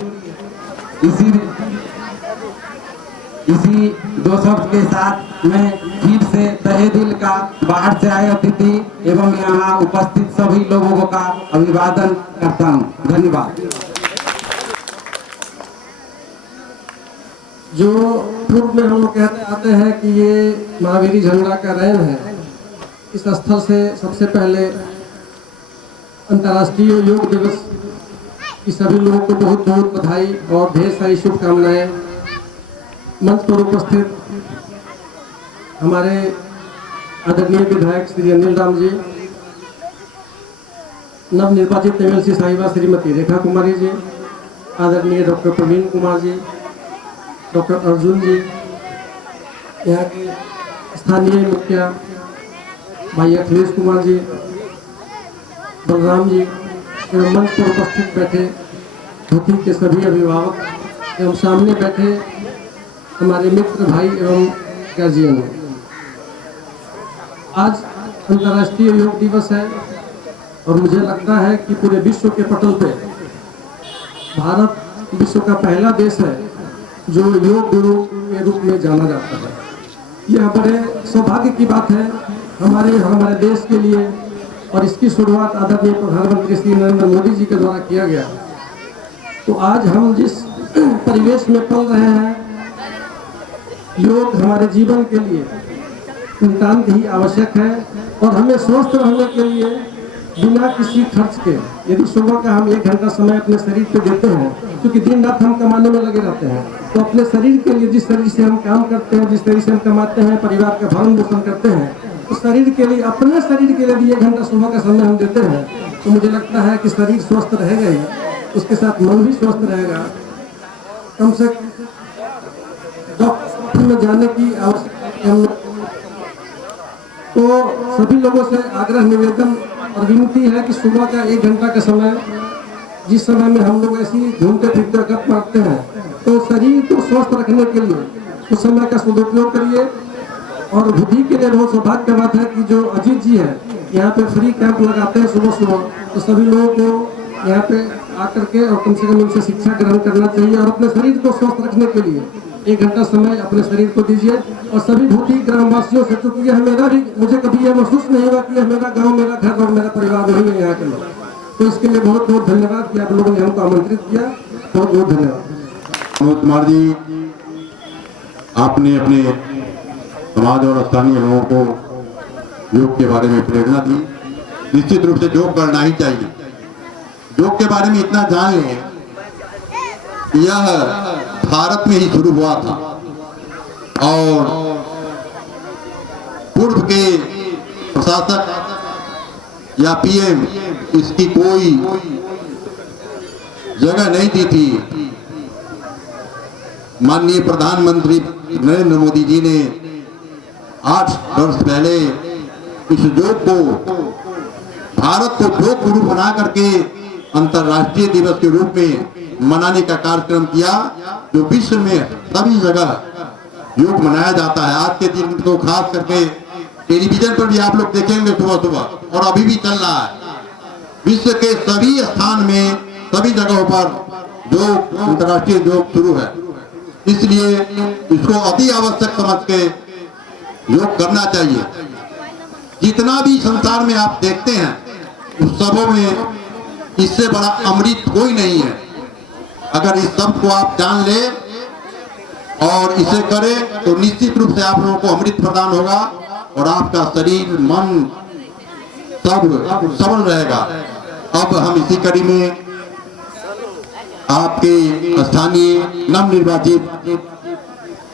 इसी दो शब्द के साथ मैं फिर से तहे दिल का बाहर से आए अतिथि एवं यहाँ उपस्थित सभी लोगों का अभिवादन करता हूँ। धन्यवाद। जो पूर्व में हम लोग कहते आते हैं कि ये महावीरी झंडा का रैन है, इस स्थल से सबसे पहले अंतर्राष्ट्रीय योग दिवस की सभी लोगों को बहुत बहुत बधाई और ढेर सारी शुभकामनाएं। मंच पर उपस्थित हमारे आदरणीय विधायक श्री अनिल राम जी, नवनिर्वाचित एमएलसी साहिबा श्रीमती रेखा कुमारी जी, आदरणीय डॉक्टर प्रवीण कुमार जी, डॉक्टर अर्जुन जी, यहाँ के स्थानीय मुखिया भाई अखिलेश कुमार जी, बलराम जी एवं मंच पर उपस्थित बैठे धोती के सभी अभिभावक एवं सामने बैठे हमारे मित्र भाई एवं गार्जियन। आज अंतर्राष्ट्रीय योग दिवस है और मुझे लगता है कि पूरे विश्व के पटल पे भारत विश्व का पहला देश है जो योग गुरु के रूप में जाना जाता है। यह बड़े सौभाग्य की बात है हमारे देश के लिए, और इसकी शुरुआत आदरणीय प्रधानमंत्री श्री नरेंद्र मोदी जी के द्वारा किया गया। तो आज हम जिस परिवेश में पल रहे हैं, योग हमारे जीवन के लिए नितांत ही आवश्यक है और हमें स्वस्थ रहने के लिए बिना किसी खर्च के, यदि सुबह का हम 1 घंटा समय अपने शरीर पे देते हैं, क्योंकि दिन रात हम कमाने में लगे रहते हैं, तो अपने शरीर के लिए, जिस शरीर से हम काम करते हैं, जिस शरीर से हम कमाते हैं, परिवार का भरण पोषण करते हैं, तो शरीर के लिए, अपने शरीर के लिए भी 1 घंटा सुबह का समय हम देते हैं, तो मुझे लगता है कि शरीर स्वस्थ रहेगा ही, उसके साथ मन भी स्वस्थ रहेगा। कम से डॉक्टर में जाने की आवश्यकता। तो सभी लोगों से आग्रह, निवेदन और विनती है कि सुबह का 1 घंटा का समय, जिस समय में हम लोग ऐसी घूमते फिरते गप मारते हैं, तो शरीर को स्वस्थ रखने के लिए उस समय का सदुपयोग करिए। और बुद्धि के लिए बहुत सौभाग्य की बात है कि जो अजीत जी है यहाँ पे फ्री कैंप लगाते हैं सुबह सुबह, तो सभी लोगों को यहाँ पे आकर के और कम से कम इनसे शिक्षा ग्रहण करना चाहिए और अपने शरीर को स्वस्थ रखने के लिए 1 घंटा समय अपने शरीर को दीजिए। और सभी भूति ग्रामवासियों से, क्योंकि यह मेरा भी, मुझे कभी यह महसूस नहीं हुआ कि यह मेरा गांव, मेरा घर और मेरा परिवार नहीं है यहाँ के लोग, तो इसके लिए बहुत बहुत धन्यवाद कि आप लोगों ने हमको आमंत्रित किया। बहुत बहुत धन्यवाद। मनोज कुमार जी, आपने अपने समाज और स्थानीय लोगों को योग के बारे में प्रेरणा दी। निश्चित रूप से योग करना ही चाहिए। योग के बारे में इतना जान लें, यह भारत में ही शुरू हुआ था और पूर्व के प्रशासक या पीएम इसकी कोई जगह नहीं दी थी। माननीय प्रधानमंत्री नरेंद्र मोदी जी ने 8 वर्ष पहले इस योग को, भारत को योग गुरु बना करके अंतर्राष्ट्रीय दिवस के रूप में मनाने का कार्यक्रम किया, जो विश्व में सभी जगह योग मनाया जाता है। आज के दिन को खास करके टेलीविजन पर भी आप लोग देखेंगे सुबह सुबह, और अभी भी चल रहा है। विश्व के सभी स्थान में, सभी जगहों पर योग, अंतर्राष्ट्रीय योग शुरू है। इसलिए इसको अति आवश्यक समझ के योग करना चाहिए। जितना भी संसार में आप देखते हैं उस सबों में इससे बड़ा अमृत कोई नहीं है। अगर इस सब को आप जान ले और इसे करें तो निश्चित रूप से आप लोगों को अमृत प्रदान होगा और आपका शरीर, मन सब सबल रहेगा। अब हम इसी कड़ी में आपके स्थानीय नवनिर्वाचित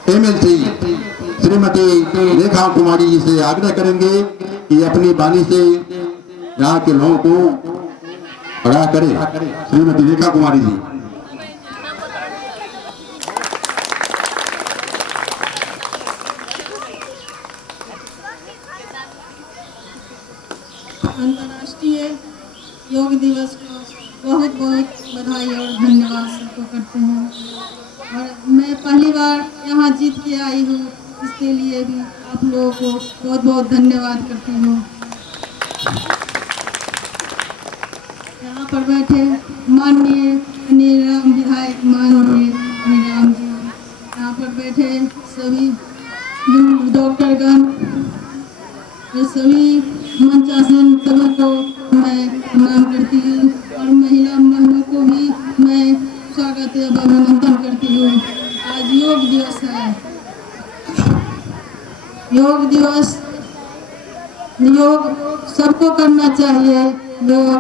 एमएलसी श्रीमती रेखा कुमारी जी से आग्रह करेंगे कि अपनी वाणी से यहाँ के लोगों को पढ़ा करे। श्रीमती रेखा कुमारी जी। अंतर्राष्ट्रीय योग दिवस को बहुत बहुत बधाई और धन्यवाद सबको करते हैं। और मैं पहली बार यहाँ जीत के आई हूँ, इसके लिए भी आप लोगों को बहुत बहुत धन्यवाद करती हूँ। यहाँ पर बैठे माननीय अनिल राम विधायक, माननीय अनिल राम जी, यहाँ पर बैठे सभी डॉक्टरगण, सभी मंचासीन सभी को मैं प्रणाम करती हूँ और महिला बहनों को भी मैं स्वागत एवं अभिनंदन करती हूँ। आज योग दिवस है। योग दिवस, योग सबको करना चाहिए। योग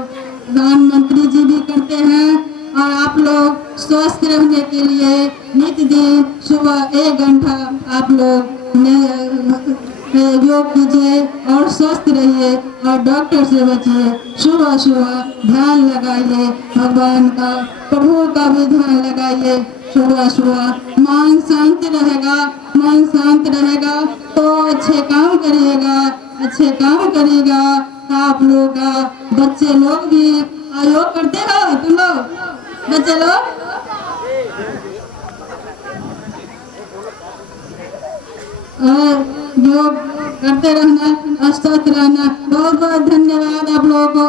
प्रधानमंत्री जी भी करते हैं और आप लोग स्वस्थ रहने के लिए नित्य दिन सुबह 1 घंटा आप लोग योग कीजिए और स्वस्थ रहिए और डॉक्टर से बचिए। सुबह सुबह ध्यान लगाइए, भगवान का, प्रभु का भी ध्यान लगाइए। सुबह सुबह मन शांत रहेगा, मन शांत रहेगा तो अच्छे काम करिएगा, अच्छे काम करिएगा तो आप लोग का बच्चे लोग भी योग करते हो। तुम लोग बच्चे लोग योग करते रहना, स्वस्थ रहना। बहुत बहुत धन्यवाद आप लोगों को।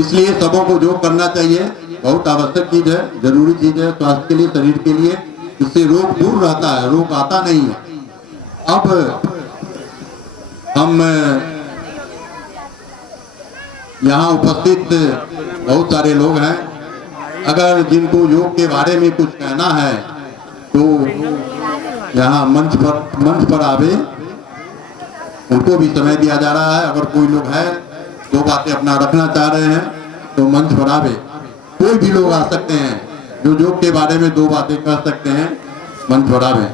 इसलिए सबों को योग करना चाहिए, बहुत आवश्यक चीज है, जरूरी चीज है स्वास्थ्य के लिए, शरीर के लिए। इससे रोग दूर रहता है, रोग आता नहीं है। अब हम यहाँ उपस्थित बहुत सारे लोग हैं, अगर जिनको योग के बारे में कुछ कहना है तो यहाँ मंच पर आवे, उनको भी समय दिया जा रहा है। अगर कोई लोग है 2 बातें अपना रखना चाह रहे हैं तो मंच पर आवे। कोई भी लोग आ सकते हैं जो योग के बारे में 2 बातें कह सकते हैं, मंच पर आवे।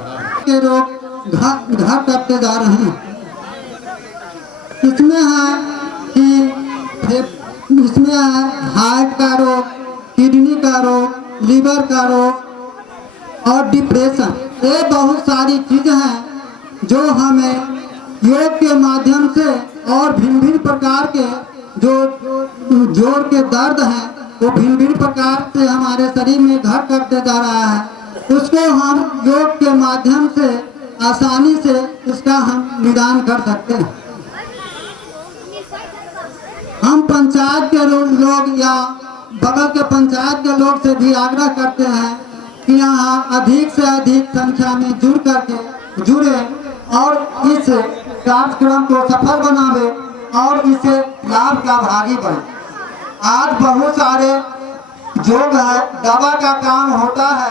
के रोग घाट करते जा रहे हैं। इसमें है कि इसमें है हार्ट का रोग, किडनी का रोग, लीवर का रोग और डिप्रेशन। ये बहुत सारी चीजें हैं जो हमें योग के माध्यम से और भिन्न भिन्न प्रकार के जो जोड़ के दर्द हैं वो भिन्न भिन्न प्रकार से हमारे शरीर में घट करते जा रहा है। उसको हम योग के माध्यम से आसानी से इसका हम निदान कर सकते हैं। हम पंचायत के लोग या बगल के पंचायत के लोग से भी आग्रह करते हैं कि यहाँ अधिक से अधिक संख्या में जुड़े और इस कार्यक्रम को सफल बनावे और इसे लाभ का भागी बने। आज बहुत सारे योग है, दवा का काम होता है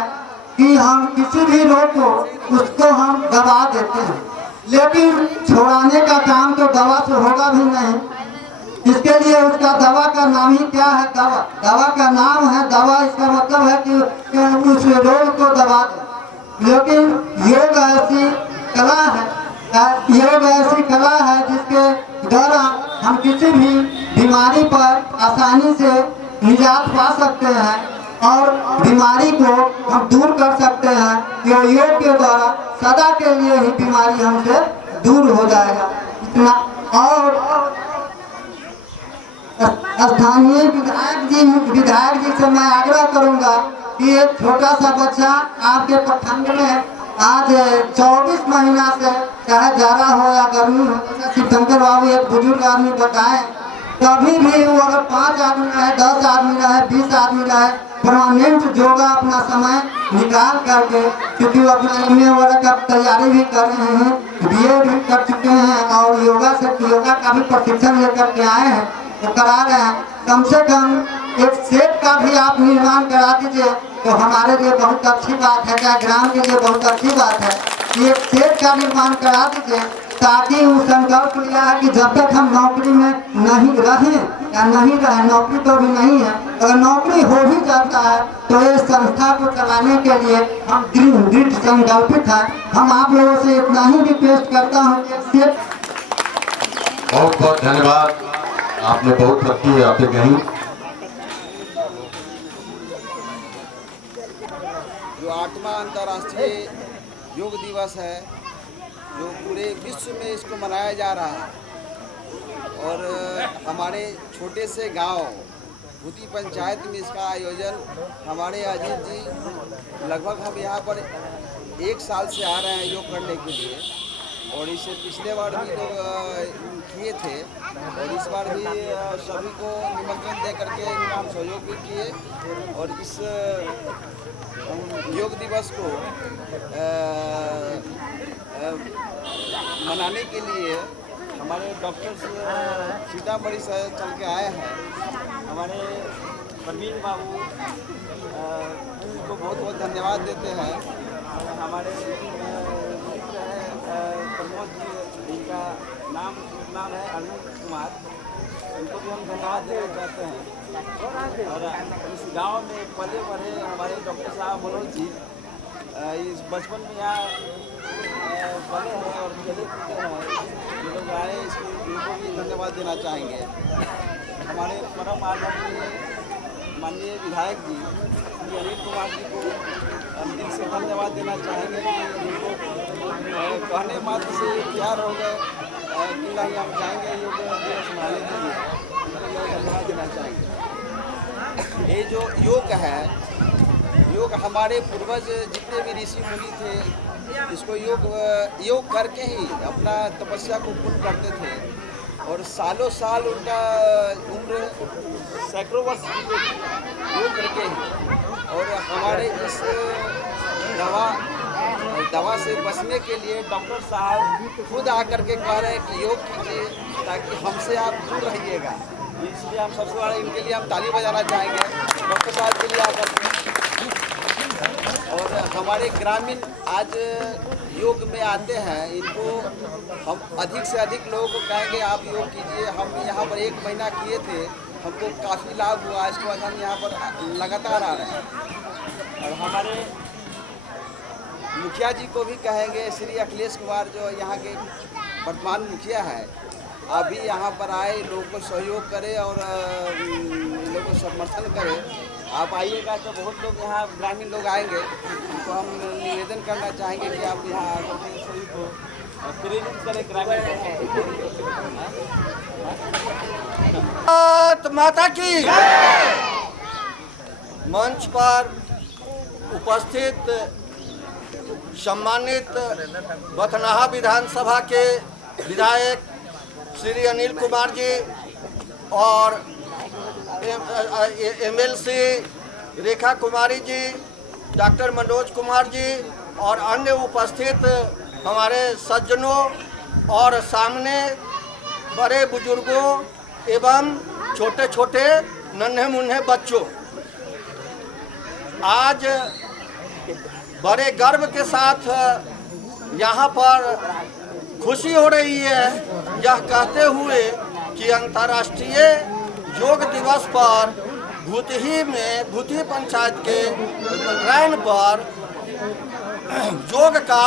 कि हम किसी भी रोग को उसको हम दबा देते हैं, लेकिन छुड़ाने का काम तो दवा से होगा भी नहीं। इसके लिए उसका दवा का नाम ही क्या है? दवा का नाम है दवा। इसका मतलब है कि उस रोग को दबा दे। लेकिन योग ऐसी कला है, योग ऐसी कला है जिसके द्वारा हम किसी भी बीमारी पर आसानी से निजात पा सकते हैं और बीमारी को हम दूर कर सकते हैं। योग के द्वारा सदा के लिए ही बीमारी हमसे दूर हो जाएगा। इतना। और स्थानीय विधायक जी से मैं आग्रह करूंगा कि एक छोटा सा बच्चा आपके प्रखंड में आज 24 महीना से चाहे जाड़ा हो या गर्मी हो, शिवशंकर बाबू एक बुजुर्ग आदमी बताएं, कभी भी वो अगर 5 आदमी रहे, 10 आदमी रहे, 20 आदमी रहे, परमानेंट योगा अपना समय निकाल करके, क्योंकि वो अपना एमए वगैरह का तैयारी भी कर रहे हैं, बीए भी कर चुके हैं और योगा का भी प्रशिक्षण लेकर के आए हैं, वो करा रहे हैं। कम से कम एक सेट का भी आप निर्माण करा दीजिए तो हमारे लिए बहुत अच्छी बात है, क्या ग्राम के लिए बहुत अच्छी बात है कि एक सेट का निर्माण करा दीजिए, ताकि वो संकल्प लिया है कि जब तक हम नौकरी में नहीं रहें या नहीं रहे, नौकरी तो भी नहीं है, अगर नौकरी हो भी जाता है तो इस संस्था को चलाने के लिए हम दृढ़ संकल्पित हैं। हम आप लोगों से इतना ही रिक्वेस्ट करता हूँ कि बहुत बहुत धन्यवाद, आपने बहुत तरक्की बातें कही। जो 8वां अंतर्राष्ट्रीय योग दिवस है, जो पूरे विश्व में इसको मनाया जा रहा है, और हमारे छोटे से गांव भूती पंचायत में इसका आयोजन हमारे अजीत जी, लगभग हम यहाँ पर 1 साल से आ रहे हैं योग करने के लिए, और इससे पिछले बार भी लोग किए थे, और इस बार भी सभी को निमंत्रण दे करके इनका हम सहयोग भी किए। और इस योग दिवस को मनाने के लिए हमारे डॉक्टर्स सीतामढ़ी से चल के आए हैं। हमारे प्रवीण बाबू उनको बहुत बहुत धन्यवाद देते हैं। हमारे मित्र हैं प्रमोद जी, जिनका नाम है अरुण कुमार, उनको भी हम धन्यवाद देना चाहते हैं। और इस गांव में पले बढ़े हमारे डॉक्टर साहब मनोज जी, इस बचपन में यहाँ पले हैं और खेले कूदे हैं, ये लोग आए, इनको भी धन्यवाद देना चाहेंगे। हमारे परम आदरणीय माननीय विधायक जी श्री अनिल कुमार जी को हम दिल से धन्यवाद देना चाहेंगे कि उनको कहने मात्र से प्यार हो गए कि नहीं हम जाएंगे योग दिवस मनाने के लिए, धन्यवाद देना चाहेंगे। ये जो योग है, योग हमारे पूर्वज जितने भी ऋषि मुनि थे, इसको योग करके ही अपना तपस्या को पूर्ण करते थे, और सालों साल उनका उम्र सैकड़ों वर्ष योग करके ही। और हमारे इस दवा से बचने के लिए डॉक्टर साहब खुद आकर के कह रहे हैं कि योग कीजिए ताकि हमसे आप दूर रहिएगा। इसलिए हम सबसे बड़ा इनके लिए हम ताली बजाना चाहेंगे डॉक्टर साहब के लिए आकर के। और हमारे ग्रामीण आज योग में आते हैं, इनको हम अधिक से अधिक लोगों को कहेंगे आप योग कीजिए। हम यहाँ पर 1 महीना किए थे, हमको काफ़ी लाभ हुआ, इसके बाद हम यहाँ पर लगातार आ रहे हैं। और हमारे मुखिया जी को भी कहेंगे, श्री अखिलेश कुमार जो यहाँ के वर्तमान मुखिया है, आप भी यहाँ पर आए, लोगों को सहयोग करें और लोगों को समर्थन करें। आप आइएगा तो बहुत लोग यहाँ ग्रामीण लोग आएंगे, उनको हम निवेदन करना चाहेंगे कि आप यहाँ आकर के सभी को प्रेरित करें ग्रामीण। माता की मंच पर उपस्थित सम्मानित बथनाहा विधानसभा के विधायक श्री अनिल कुमार जी और एमएलसी रेखा कुमारी जी, डॉक्टर मनोज कुमार जी और अन्य उपस्थित हमारे सज्जनों और सामने बड़े बुजुर्गों एवं छोटे छोटे नन्हे मुन्ने बच्चों, आज बड़े गर्व के साथ यहाँ पर खुशी हो रही है यह कहते हुए कि अंतर्राष्ट्रीय योग दिवस पर भूती पंचायत के रैन पर योग का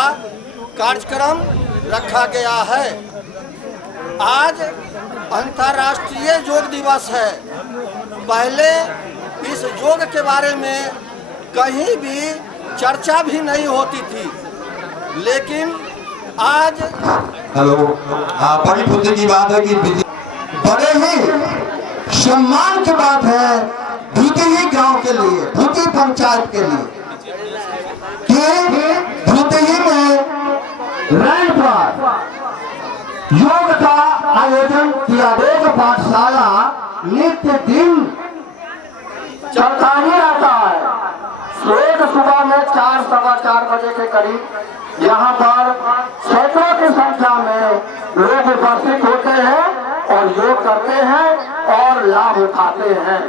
कार्यक्रम रखा गया है। आज अंतर्राष्ट्रीय योग दिवस है। पहले इस योग के बारे में कहीं भी चर्चा भी नहीं होती थी, लेकिन आज हेलो, बड़ी खुशी की बात है कि बड़े ही सम्मान की बात है भूतही गांव के लिए, भूती पंचायत के लिए, कि भूतही में रैन पर योग का आयोजन किया। योग पाठशाला नित्य दिन चलता ही रहता है। रोज सुबह में 4 सवा 4 बजे के करीब यहाँ पर सैकड़ों की संख्या में लोग उपस्थित होते हैं और योग करते हैं और लाभ उठाते हैं।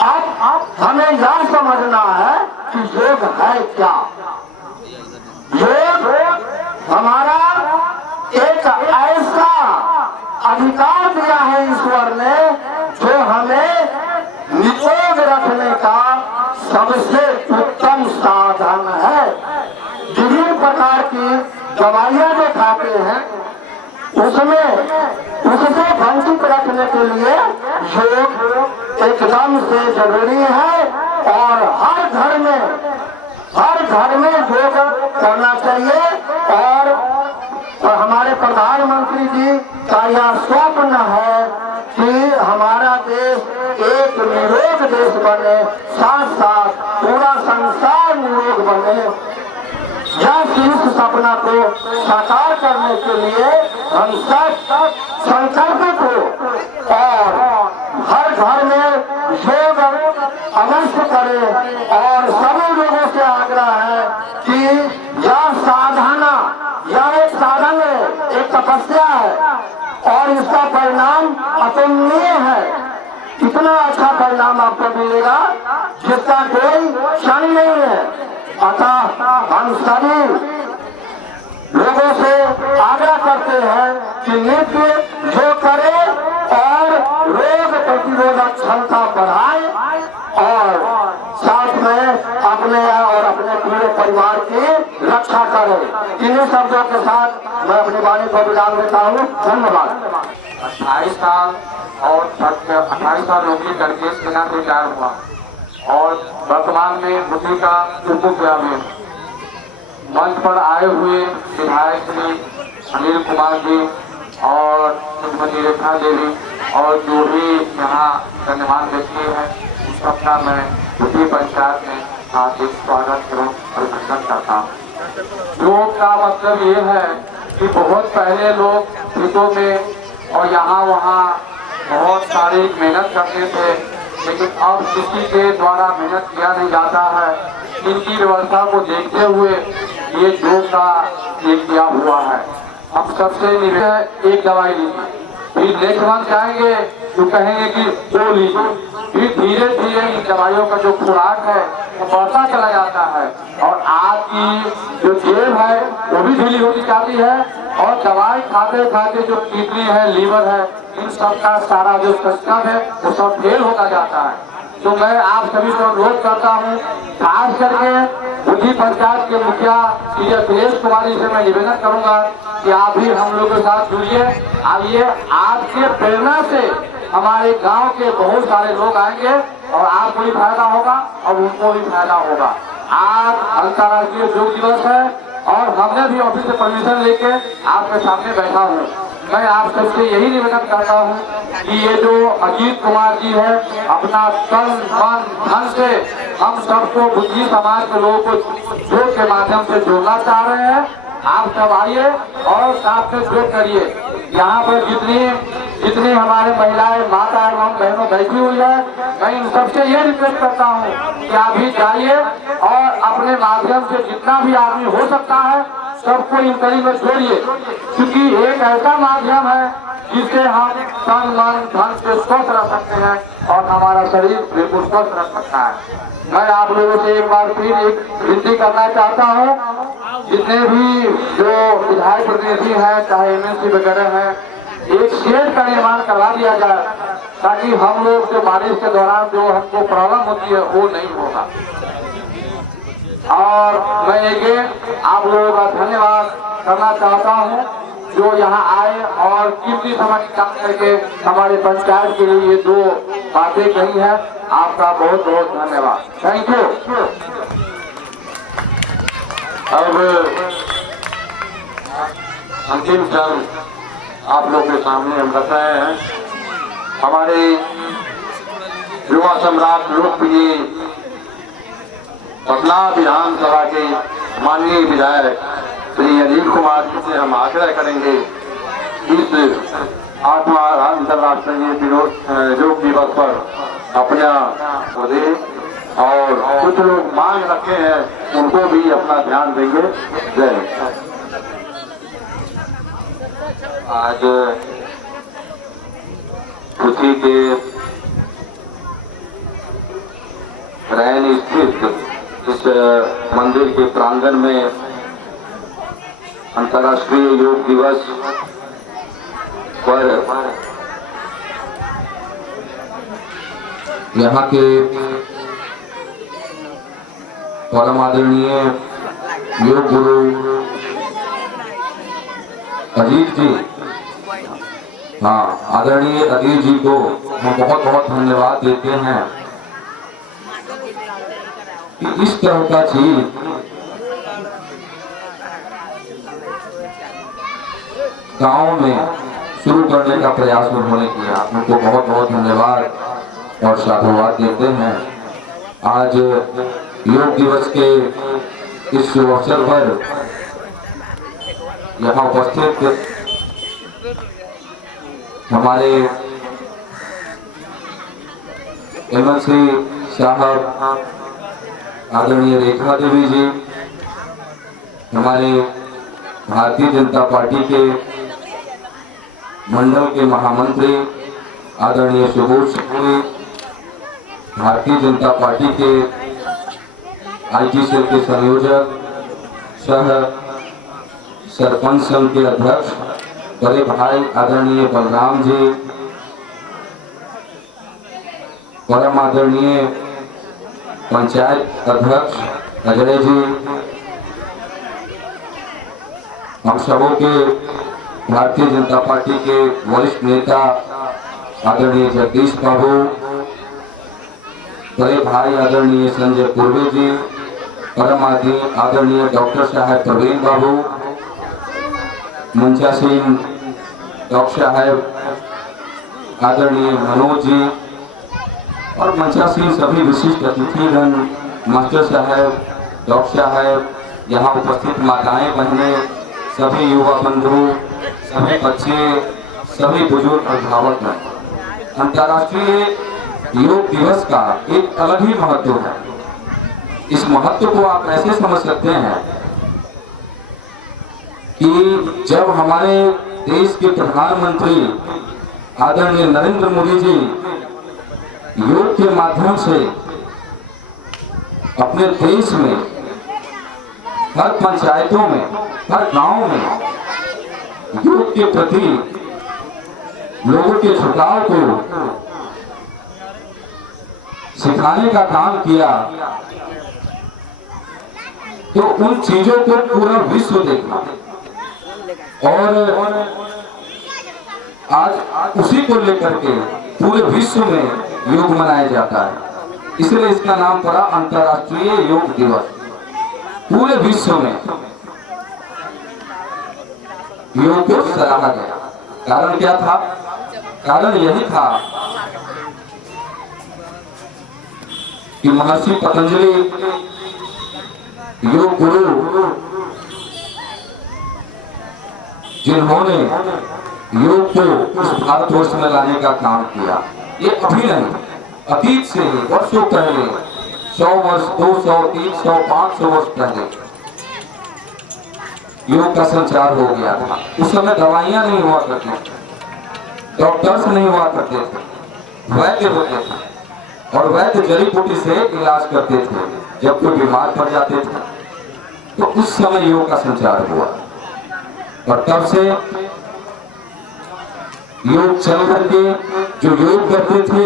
अब हमें यह समझना है कि योग है क्या। योग हमारा एक ऐसा अधिकार दिया है ईश्वर ने जो हमें दवाइयाँ जो खाते हैं उससे वंचित रखने के लिए योग एकदम से जरूरी है। और हर घर में योग करना चाहिए। और हमारे प्रधानमंत्री जी का यह स्वप्न है कि हमारा देश एक निरोग देश बने, साथ साथ पूरा संसार निरोग बने। इस सपना को साकार करने के लिए हम सब संकल्पित हो और हर घर में योग अवश्य करें। और सभी लोगों से आग्रह है कि यह साधना, यह एक साधन है, एक तपस्या है और इसका परिणाम अतुलनीय है। इतना अच्छा परिणाम आपको मिलेगा जिसका कोई क्षण नहीं है। अतः हम सभी लोगों से आग्रह करते हैं कि नित्य योग करें और रोग प्रतिरोधक क्षमता बढ़ाएं और साथ में अपने और अपने पूरे परिवार की रक्षा करें। इन्हीं शब्दों के साथ मैं अपनी वाणी को विराम देता हूँ। धन्यवाद। 28 साल और 28 साल नौकरी करके सेना से रिटायर हुआ और वर्तमान में बुद्धि का उपग्रह में मंच पर आए हुए विधायक श्री अनिल कुमार जी और श्रीमती रेखा देवी और जो भी यहाँ गण्यमान्य व्यक्ति है उस सबका मैं बुद्धि पंचायत में हार्दिक स्वागत एवं अभिनंदन करता हूँ। योग का मतलब ये है कि बहुत पहले लोग खेतों में और यहाँ वहाँ बहुत सारी मेहनत करते थे, लेकिन अब किसी के द्वारा मेहनत किया नहीं जाता है। इनकी व्यवस्था को देखते हुए ये योग का एक किया हुआ है। अब सबसे निवेदन एक दवाई लीजिए, फिर नेक्स्ट मंथ जाएंगे तो कहेंगे कि दो लीजिए, फिर धीरे धीरे इन दवाइयों का जो खुराक है वो बढ़ता चला जाता है और आपकी जो जेब है वो भी ढीली होती जाती है और दवाई खाते खाते जो किडनी है, लीवर है, इन सब का सारा जो सिस्टम है वो सब फेल होता जाता है। तो मैं आप सभी को अनुरोध करता हूँ, खास करके बुद्धि पंचायत के मुखिया श्री अखिलेश कुमारी से मैं निवेदन करूंगा कि आप भी हम लोगों के साथ जुड़िए। आइए, आपके प्रेरणा से हमारे गांव के बहुत सारे लोग आएंगे और आपको भी फायदा होगा और उनको भी फायदा होगा। आज अंतर्राष्ट्रीय योग दिवस है और हमने भी ऑफिस से परमिशन लेके आपके सामने बैठा हूँ। मैं आप सबसे यही निवेदन करता हूँ कि ये जो अजीत कुमार जी है अपना तन मन धन से हम सबको बुद्धि समाज के लोगों को योग के माध्यम से जोड़ना चाह रहे हैं। आप सब आइए और साथ में योग करिए। यहाँ पर जितनी हमारे महिलाएं, माता एवं बहनों बैठी हुई है, मैं इन सबसे ये रिक्वेस्ट करता हूँ कि आप भी जाइए और अपने माध्यम से जितना भी आदमी हो सकता है सबको इन कड़ी में जोड़िए, क्योंकि एक ऐसा माध्यम है जिससे हम तन मन धन से स्वस्थ रह सकते हैं और हमारा शरीर बिल्कुल स्वस्थ रह सकता है। मैं आप लोगों से एक बार फिर एक विनती करना चाहता हूँ, जितने भी जो विधायक प्रतिनिधि हैं चाहे एमएलसी वगैरह हैं, एक शेड का निर्माण करवा दिया जाए ताकि हम लोग जो बारिश के दौरान जो हमको प्रॉब्लम होती है वो नहीं होगा। और मैं ये आप लोगों का धन्यवाद करना चाहता हूँ जो यहाँ आए और कीमती समय निकाल करके हमारे पंचायत के लिए ये दो बातें कही है। आपका बहुत बहुत धन्यवाद। Thank you. अब अंतिम क्षण आप लोग के सामने हम रख रहे हैं। हमारे युवा सम्राट लोकप्रिय बदलाव विधानसभा के माननीय विधायक श्री अनिल कुमार जी से हम आग्रह करेंगे इस 8वां अंतर्राष्ट्रीय योग दिवस पर अपना दे और कुछ लोग मांग रखे हैं उनको भी अपना ध्यान देंगे। जय। आज उसी के रैन स्थित इस मंदिर के प्रांगण में अंतर्राष्ट्रीय योग दिवस पर यहाँ के परम आदरणीय योग गुरु अजीत जी, हाँ आदरणीय अजीत जी को हम बहुत बहुत धन्यवाद देते हैं कि इस तरह का चीज गांव में शुरू करने का प्रयास उन्होंने किया। उनको बहुत बहुत धन्यवाद और साधुवाद देते हैं। आज योग दिवस के इस शुभ अवसर पर यहाँ उपस्थित हमारे एमएलसी साहब आदरणीय रेखा देवी जी, हमारे भारतीय जनता पार्टी के मंडल के महामंत्री आदरणीय सुबोध सिंह, भारतीय जनता पार्टी के आईटी सेल के संयोजक सह सरपंच संघ के अध्यक्ष बड़े भाई आदरणीय बलराम जी, परम आदरणीय पंचायत अध्यक्ष अजय जी, हम सबों के भारतीय जनता पार्टी के वरिष्ठ नेता आदरणीय जगदीश बाबू, बड़े भाई आदरणीय संजय पूर्वे जी, परम आदरणीय डॉक्टर साहब प्रवीण बाबू, मंचासीन डॉक्टर साहब आदरणीय मनोज जी और मंचासीन सभी विशिष्ट अतिथिगण, मास्टर साहब, डॉक्टर साहब, यहाँ उपस्थित माताएं बहनें, सभी युवा बंधु, सभी बच्चे, सभी बुजुर्ग अभिभावक। अंतर्राष्ट्रीय योग दिवस का एक अलग ही महत्व है। इस महत्व को आप ऐसे समझ सकते हैं कि जब हमारे देश के प्रधानमंत्री आदरणीय नरेंद्र मोदी जी योग के माध्यम से अपने देश में हर पंचायतों में, हर गांव में योग के प्रति लोगों के झुकाव को सिखाने का काम किया, तो उन चीजों को पूरा विश्व देखा और आज उसी को लेकर के पूरे विश्व में योग मनाया जाता है। इसलिए इसका नाम पड़ा अंतर्राष्ट्रीय योग दिवस। पूरे विश्व में योग को सराहा गया। कारण क्या था? कारण यही था कि महर्षि पतंजलि योग गुरु जिन्होंने योग को इस भारतवर्ष में लाने का काम किया, ये अभी नहीं, अतीत से वर्षों पहले, 100 वर्ष, 200, 300, 500 वर्ष पहले योग का संचार हो गया था। उस समय दवाइयां नहीं हुआ करती थी, डॉक्टर्स नहीं हुआ करते थे, वैद्य होते थे और वैद्य जड़ी बूटी से इलाज करते थे। जब कोई बीमार पड़ जाते थे तो उस समय योग का संचार हुआ और तब से योग चल करके जो योग करते थे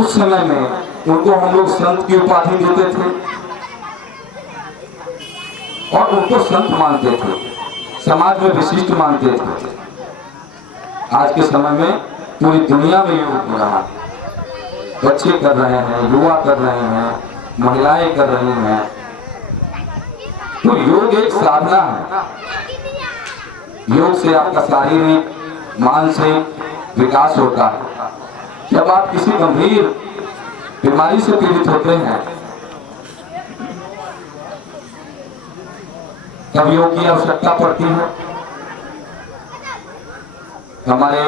उस समय में उनको हम लोग संत की उपाधि देते थे और उनको संत मानते थे, समाज में विशिष्ट मानते थे। आज के समय में पूरी दुनिया में योग हो रहा है, बच्चे कर रहे हैं, युवा कर रहे हैं, महिलाएं कर रही हैं। तो योग एक साधना है। योग से आपका शारीरिक, मानसिक विकास होता है। जब आप किसी गंभीर बीमारी से पीड़ित होते हैं तब योग की आवश्यकता पड़ती है। हमारे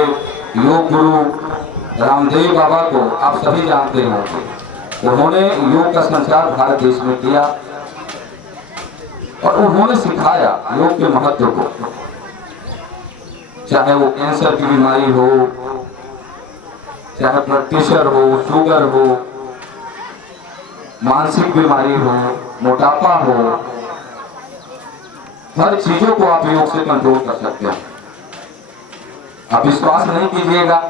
योग गुरु रामदेव बाबा को आप सभी जानते हैं, उन्होंने योग का संचार भारत देश में किया और उन्होंने सिखाया योग के महत्व को। चाहे वो कैंसर की बीमारी हो, चाहे ब्लड प्रेशर हो, शुगर हो, मानसिक बीमारी हो, मोटापा हो, हर चीजों को आप योग से कंट्रोल कर सकते हैं। आप विश्वास नहीं कीजिएगा,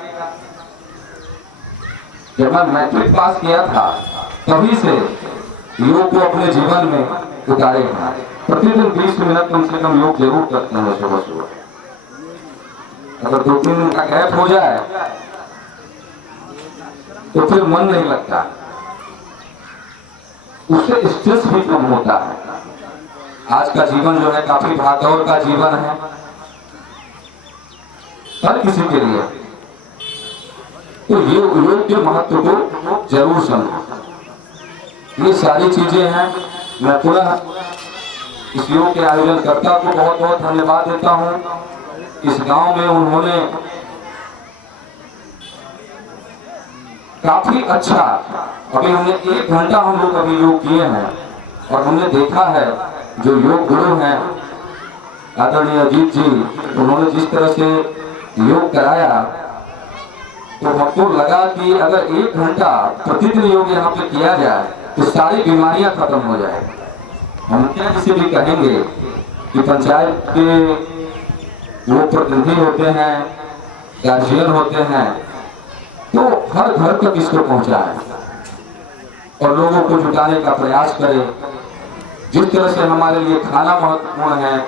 जब मैं मैट्रिक पास किया था तभी से योग को अपने जीवन में उतारे हैं। प्रतिदिन 20 मिनट कम से कम योग जरूर करते हैं सुबह सुबह। अगर 2-3 दिन का गैप हो जाए तो फिर मन नहीं लगता, उससे स्ट्रेस भी कम होता है। आज का जीवन जो है काफी भागदौड़ का जीवन है हर किसी के लिए, तो योग के महत्व को जरूर समझो। ये सारी चीजें हैं। मैं पुनः इस योग के आयोजनकर्ता को बहुत बहुत धन्यवाद देता हूँ। इस गांव में उन्होंने काफी अच्छा, अभी हमने 1 घंटा हम लोग अभी योग किए हैं और हमने देखा है जो योग गुरु हैं आदरणीय अजीत जी, उन्होंने जिस तरह से योग कराया तो हमको लगा कि अगर 1 घंटा प्रतिदिन योग यहाँ पे किया जाए तो सारी बीमारियां खत्म हो जाए। हम क्या किसी भी कहेंगे कि पंचायत के वो प्रतिनिधि होते हैं, गार्जियन होते हैं, तो हर घर तक इसको पहुंचाएं और लोगों को जुटाने का प्रयास करें। जिस तरह से हमारे लिए खाना महत्वपूर्ण है,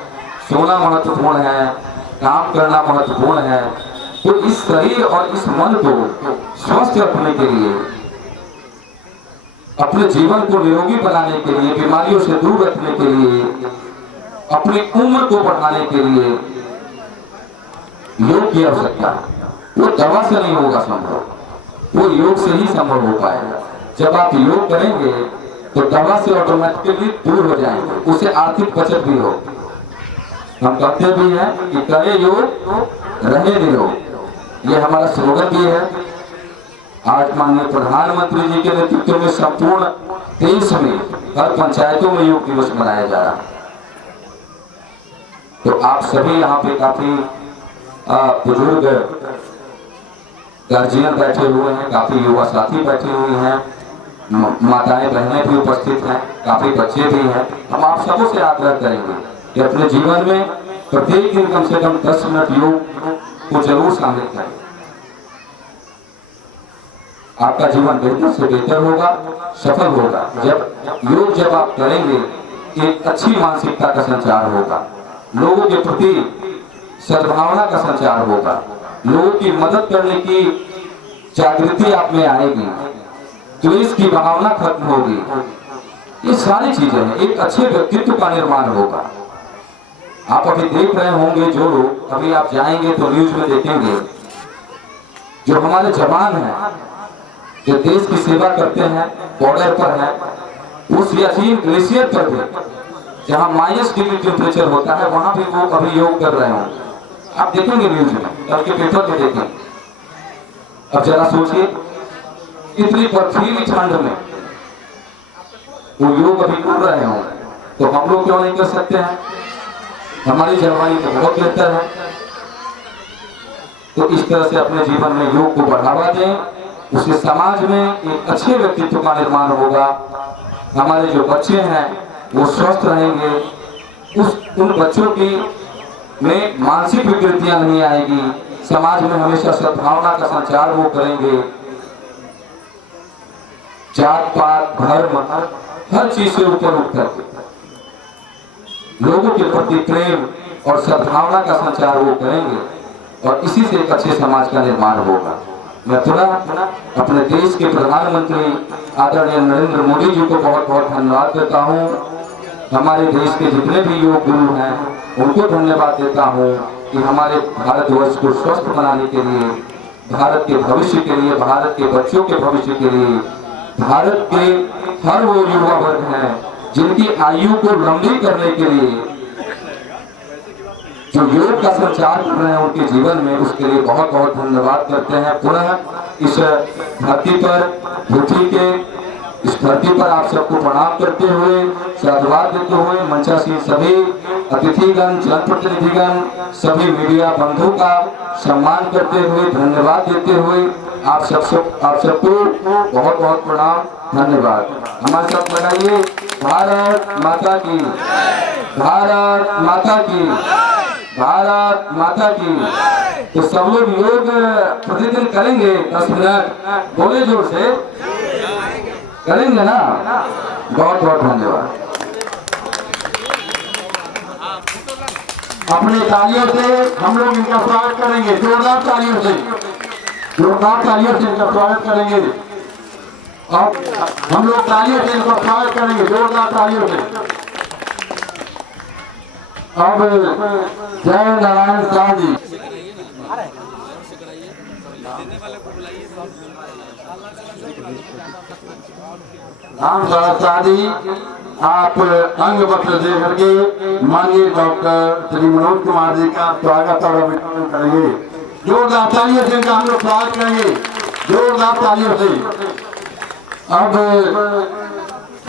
सोना महत्वपूर्ण है, काम करना महत्वपूर्ण है, तो इस शरीर और इस मन को स्वस्थ रखने के लिए, अपने जीवन को निरोगी बनाने के लिए, बीमारियों से दूर रखने के लिए, अपनी उम्र को बढ़ाने के लिए योग की आवश्यकता है। वो दवा से नहीं होगा संभव, वो योग से ही संभव हो पाएगा। जब आप योग करेंगे तो दवा से ऑटोमेटिकली दूर हो जाएंगे, उससे आर्थिक बचत भी हो। हम कहते भी हैं कि करे योग रहे निरोग, ये हमारा स्लोगन भी है। आज माननीय प्रधानमंत्री जी के नेतृत्व में संपूर्ण देश में हर पंचायतों में योग दिवस मनाया जा रहा है। तो आप सभी यहाँ पे काफी बुजुर्ग गार्जियन बैठे हुए हैं, काफी युवा साथी बैठे हुए हैं, माताएं बहनें भी उपस्थित हैं, काफी बच्चे भी हैं। हम आप सबों से आग्रह करेंगे कि अपने जीवन में प्रत्येक दिन कम से कम 10 मिनट योग को जरूर शामिल करें। आपका जीवन बेहतर से बेहतर होगा, सफल होगा। जब आप करेंगे एक अच्छी मानसिकता का संचार होगा, लोगों के प्रति सद्भावना का संचार होगा, लोगों की मदद करने की जागृति आप में आएगी, द्वेष की भावना खत्म होगी। ये सारी चीजें हैं, एक अच्छे व्यक्तित्व का निर्माण होगा। आप अभी देख रहे होंगे, जो लोग अभी आप जाएंगे तो न्यूज में देखेंगे, जो हमारे जवान हैं जो देश की सेवा करते हैं, बॉर्डर पर हैं, उस सियाचिन ग्लेशियर पर भी जहां -डिग्री टेम्परेचर होता है, वहां भी वो अभी योग कर रहे हों। आप देखेंगे न्यूज में, कल के पेपर में देखें। अब जरा सोचिए, इतनी बर्फीली ठंड में वो योग अभी कर रहे हों, तो हम लोग क्यों नहीं कर सकते हैं? हमारी जलवायु तो बहुत बेहतर है। तो इस तरह से अपने जीवन में योग को बढ़ावा दें, उससे समाज में एक अच्छे व्यक्तित्व का निर्माण होगा। हमारे जो बच्चे हैं वो स्वस्थ रहेंगे, उन बच्चों की में मानसिक विकृतियां नहीं आएगी, समाज में हमेशा सद्भावना का संचार वो करेंगे। जात पात धर्म हर चीज से ऊपर उठ करके लोगों के प्रति प्रेम और सद्भावना का संचार वो करेंगे और इसी से एक अच्छे समाज का निर्माण होगा। मैं पुनः अपने देश के प्रधानमंत्री आदरणीय नरेंद्र मोदी जी को बहुत बहुत धन्यवाद देता हूँ। हमारे देश के जितने भी योग गुरु हैं उनको धन्यवाद देता हूँ कि हमारे भारतवर्ष को स्वस्थ बनाने के लिए, भारत के भविष्य के लिए, भारत के बच्चों के भविष्य के लिए, भारत के हर वो युवा वर्ग हैं जिनकी आयु को लंबी करने के लिए जो योग का संचार कर रहे हैं उनके जीवन में, उसके लिए बहुत बहुत धन्यवाद करते हैं। पुनः इस धरती पर, पृथ्वी के इस धरती पर आप सबको प्रणाम करते हुए, साधुवाद देते हुए, मंचासीन सभी अतिथिगण, जनप्रतिनिधिगण, सभी मीडिया बंधु का सम्मान करते हुए, धन्यवाद देते हुए आप सबको बहुत बहुत प्रणाम, धन्यवाद। हमारे साथ लगाइए भारत माता की, भारत माता की, भारत माता की। तो सब लोग योग प्रतिदिन करेंगे 10 मिनट, बोले जोर से करेंगे ना। बहुत बहुत धन्यवाद। अपनी तालियों से हम लोग इनका स्वागत करेंगे, जोरदार तालियों से, जोरदार तालियों से इनका स्वागत करेंगे। अब हम लोग तालियों से इनका स्वागत करेंगे, जोरदार तालियों से। अब जय नारायण शाह जी, राम शाह जी, आप अंग वस्त्र दे करके माननीय डॉक्टर श्री मनोज कुमार जी का स्वागत और अभिनंदन करेंगे। जोरदार तालियों से इनका हम लोग स्वागत करेंगे, जोरदार तालियों से। अब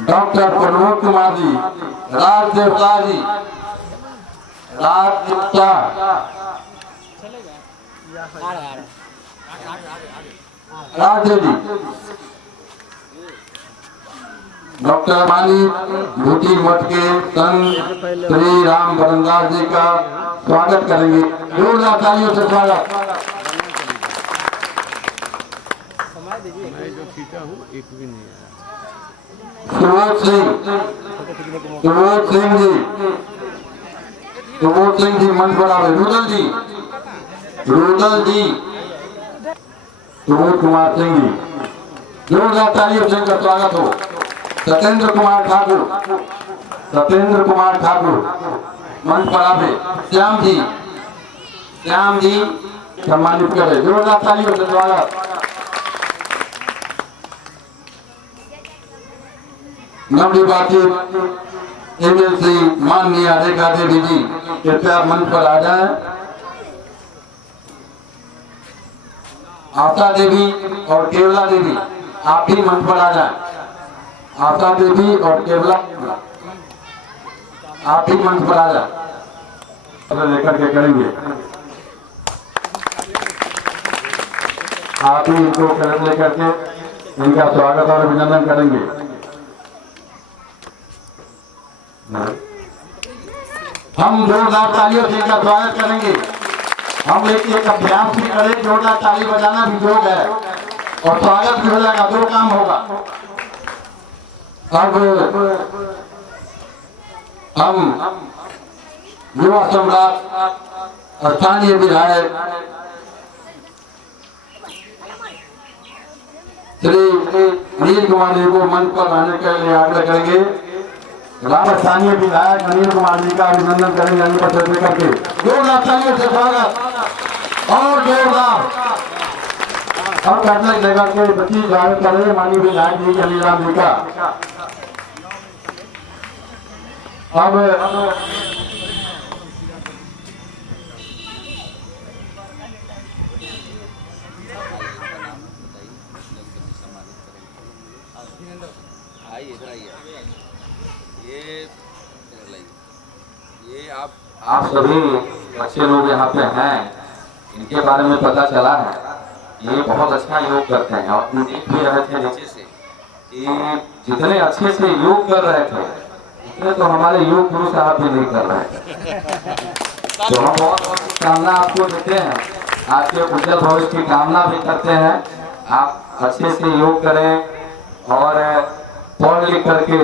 डॉक्टर प्रमोद कुमार जी, राजदेव शाह जी, राजदेव शाह, राजदेव जी, डॉक्टर मानी भूटी मठ के संत श्री राम बरनदास जी का स्वागत करेंगे, जोरदार तालियों से स्वागत। सुबोध सिंह, सुबोध सिंह जी, सुबोध सिंह जी मंच पर आवे। रुदल जी, रुदल जी, सुबोध कुमार सिंह जी, जोरदार तालियों से इनका स्वागत हो। सत्येंद्र कुमार ठाकुर, सत्येंद्र कुमार ठाकुर मंच पर आवे। श्याम जी, श्याम जी सम्मानित करे, जोरदार तालियों से स्वागत। नवनिर्वाचित एमएलसी माननीय रेखा देवी जी कृपया मंच पर आ जाएं। आशा देवी और केवला देवी आप भी मंच पर आ जाएं। आशा देवी और केवला आप ही मंच पर आ जाए, लेकर के करेंगे। आप ही इनको कलम लेकर के इनका स्वागत और अभिनंदन करेंगे। हम जोरदार तालियों से इनका स्वागत करेंगे। हम एक अभ्यास भी करें, जोरदार ताली बजाना भी योग है और स्वागत भी हो जाएगा, दो काम होगा। अब हम युवा सम्राट स्थानीय विधायक श्री अनिल कुमार जी को मंच पर आने के लिए आग्रह करेंगे। स्थानीय विधायक अनिल कुमार जी का अभिनंदन करेंगे, अंग पत्र दे करके। जोरदार तालियों से स्वागत और जोरदार। अब करने लेकर के बच्ची स्वागत करेंगे माननीय विधायक जी अनिल राम जी का। अब ये आप सभी अच्छे लोग यहाँ पे हैं, इनके बारे में पता चला है, ये बहुत अच्छा योग करते हैं। और देख भी रहे थे नीचे से कि जितने अच्छे से योग कर रहे थे इतने तो हमारे योग गुरु साहब भी नहीं कर रहे थे। तो हम बहुत बहुत कामना आपको देते हैं, आपके उज्जवल भविष्य की कामना भी करते हैं। आप अच्छे से योग करें और पढ़ लिख करके,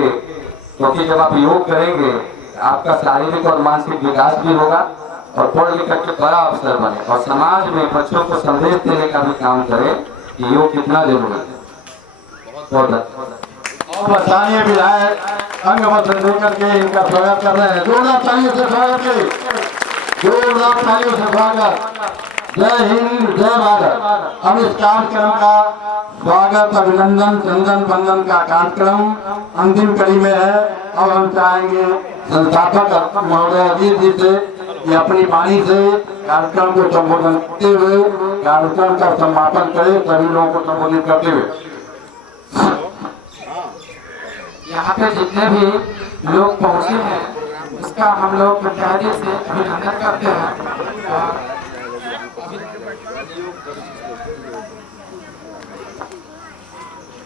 क्योंकि जब आप योग करेंगे आपका शारीरिक और मानसिक विकास भी होगा और पढ़ लिख करके बड़ा अवसर बने और समाज में बच्चों को संदेश देने का भी काम करे कि योग कितना जरूरी है। बहुत स्थानीय विधायक अंग वस्त्र देकर के इनका स्वागत कर रहे हैं। जोरदार तालियों से स्वागत करें, जोरदार तालियों से स्वागत। जय हिंद, जय भारत। अब इस कार्यक्रम का स्वागत, अभिनंदन, चंदन बंदन का कार्यक्रम अंतिम कड़ी में है। अब हम चाहेंगे संस्थापक महोदय अजीत जी से कि अपनी वाणी से कार्यक्रम को संबोधन करते हुए कार्यक्रम का समापन करें, सभी लोगों को संबोधित करते हुए। यहाँ पे जितने भी लोग पहुँचे हैं उसका हम लोग तहे से अभिनंदन करते हैं।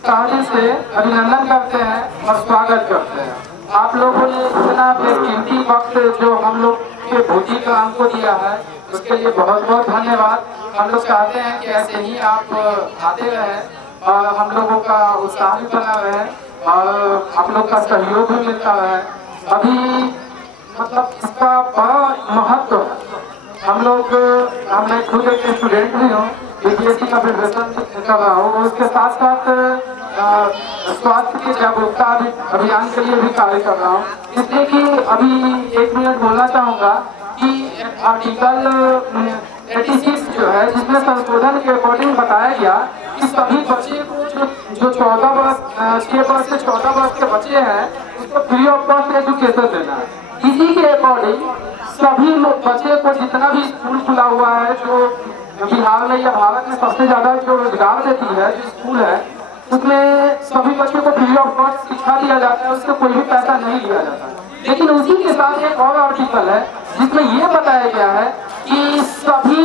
ताली से अभिनंदन करते हैं और स्वागत करते हैं। आप लोगों ने इतना बेकीमती वक्त जो हम लोग के भोजी का हमको दिया है उसके लिए बहुत बहुत धन्यवाद। हम लोग चाहते हैं कि ऐसे ही आप आते रहें और हम लोगों का उत्साह भी बना रहे और आप लोग का सहयोग भी मिलता है। अभी मतलब इसका बड़ा महत्व है। मैं खुद एक स्टूडेंट भी हूँ, बीपीएससी का प्रिपरेशन कर रहा हूँ। उसके साथ साथ स्वास्थ्य की जागरूकता अभियान के लिए भी कार्य कर रहा हूँ। इसलिए कि अभी 1 मिनट बोलना चाहूँगा कि आर्टिकल 86 जो है, जिसमें संशोधन के अकॉर्डिंग बताया गया कि सभी बच्चे को जो 14 वर्ष 6 वर्ष से 14 वर्ष के बच्चे हैं उसको फ्री ऑफ कॉस्ट एजुकेशन देना है। इसी के अकॉर्डिंग सभी बच्चे को जितना भी स्कूल खुला हुआ है, जो बिहार में या भारत में सबसे ज्यादा जो रोजगार देती है जो स्कूल है, उसमें सभी बच्चों को फ्री ऑफ कॉस्ट शिक्षा दिया जाता है, उससे कोई भी पैसा नहीं लिया जाता। लेकिन उसी के साथ एक और आर्टिकल है जिसमें ये बताया गया है कि सभी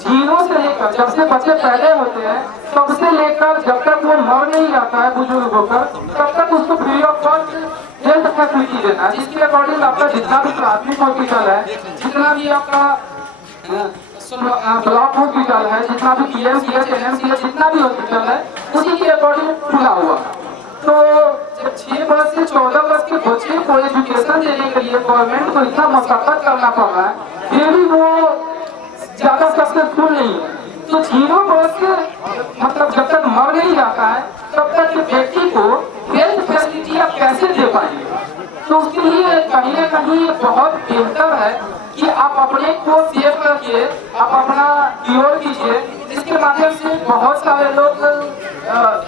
जीरो से लेकर जब से बच्चे पैदा होते हैं तब से लेकर जब तक वो मर नहीं जाता है बुजुर्ग होकर, तब तक उसको free of cost health facility देना है। जिसके अकॉर्डिंग आपका जितना भी प्राथमिक हॉस्पिटल है, जितना भी आपका ब्लॉक हॉस्पिटल है, जितना भी पीएमसीएच एनएमसीएच जितना भी हॉस्पिटल है, उसी के अकॉर्डिंग खुला हुआ। तो जब 6 वर्ष से 14 वर्ष के बच्चे को एजुकेशन देने के लिए गवर्नमेंट को इतना मशक्कत करना पड़ रहा है, फिर भी वो ज्यादा सक्सेसफुल नहीं है। तो 0 वर्ष से मतलब जब तक मर नहीं जाता है तब तक के व्यक्ति को हेल्थ फैसिलिटी आप कैसे दे पाएंगे? तो उसके लिए कहीं ना कहीं बहुत बेहतर है कि आप अपने को सेव करके आप अपना क्योर कीजिए, जिसके माध्यम से बहुत सारे लोग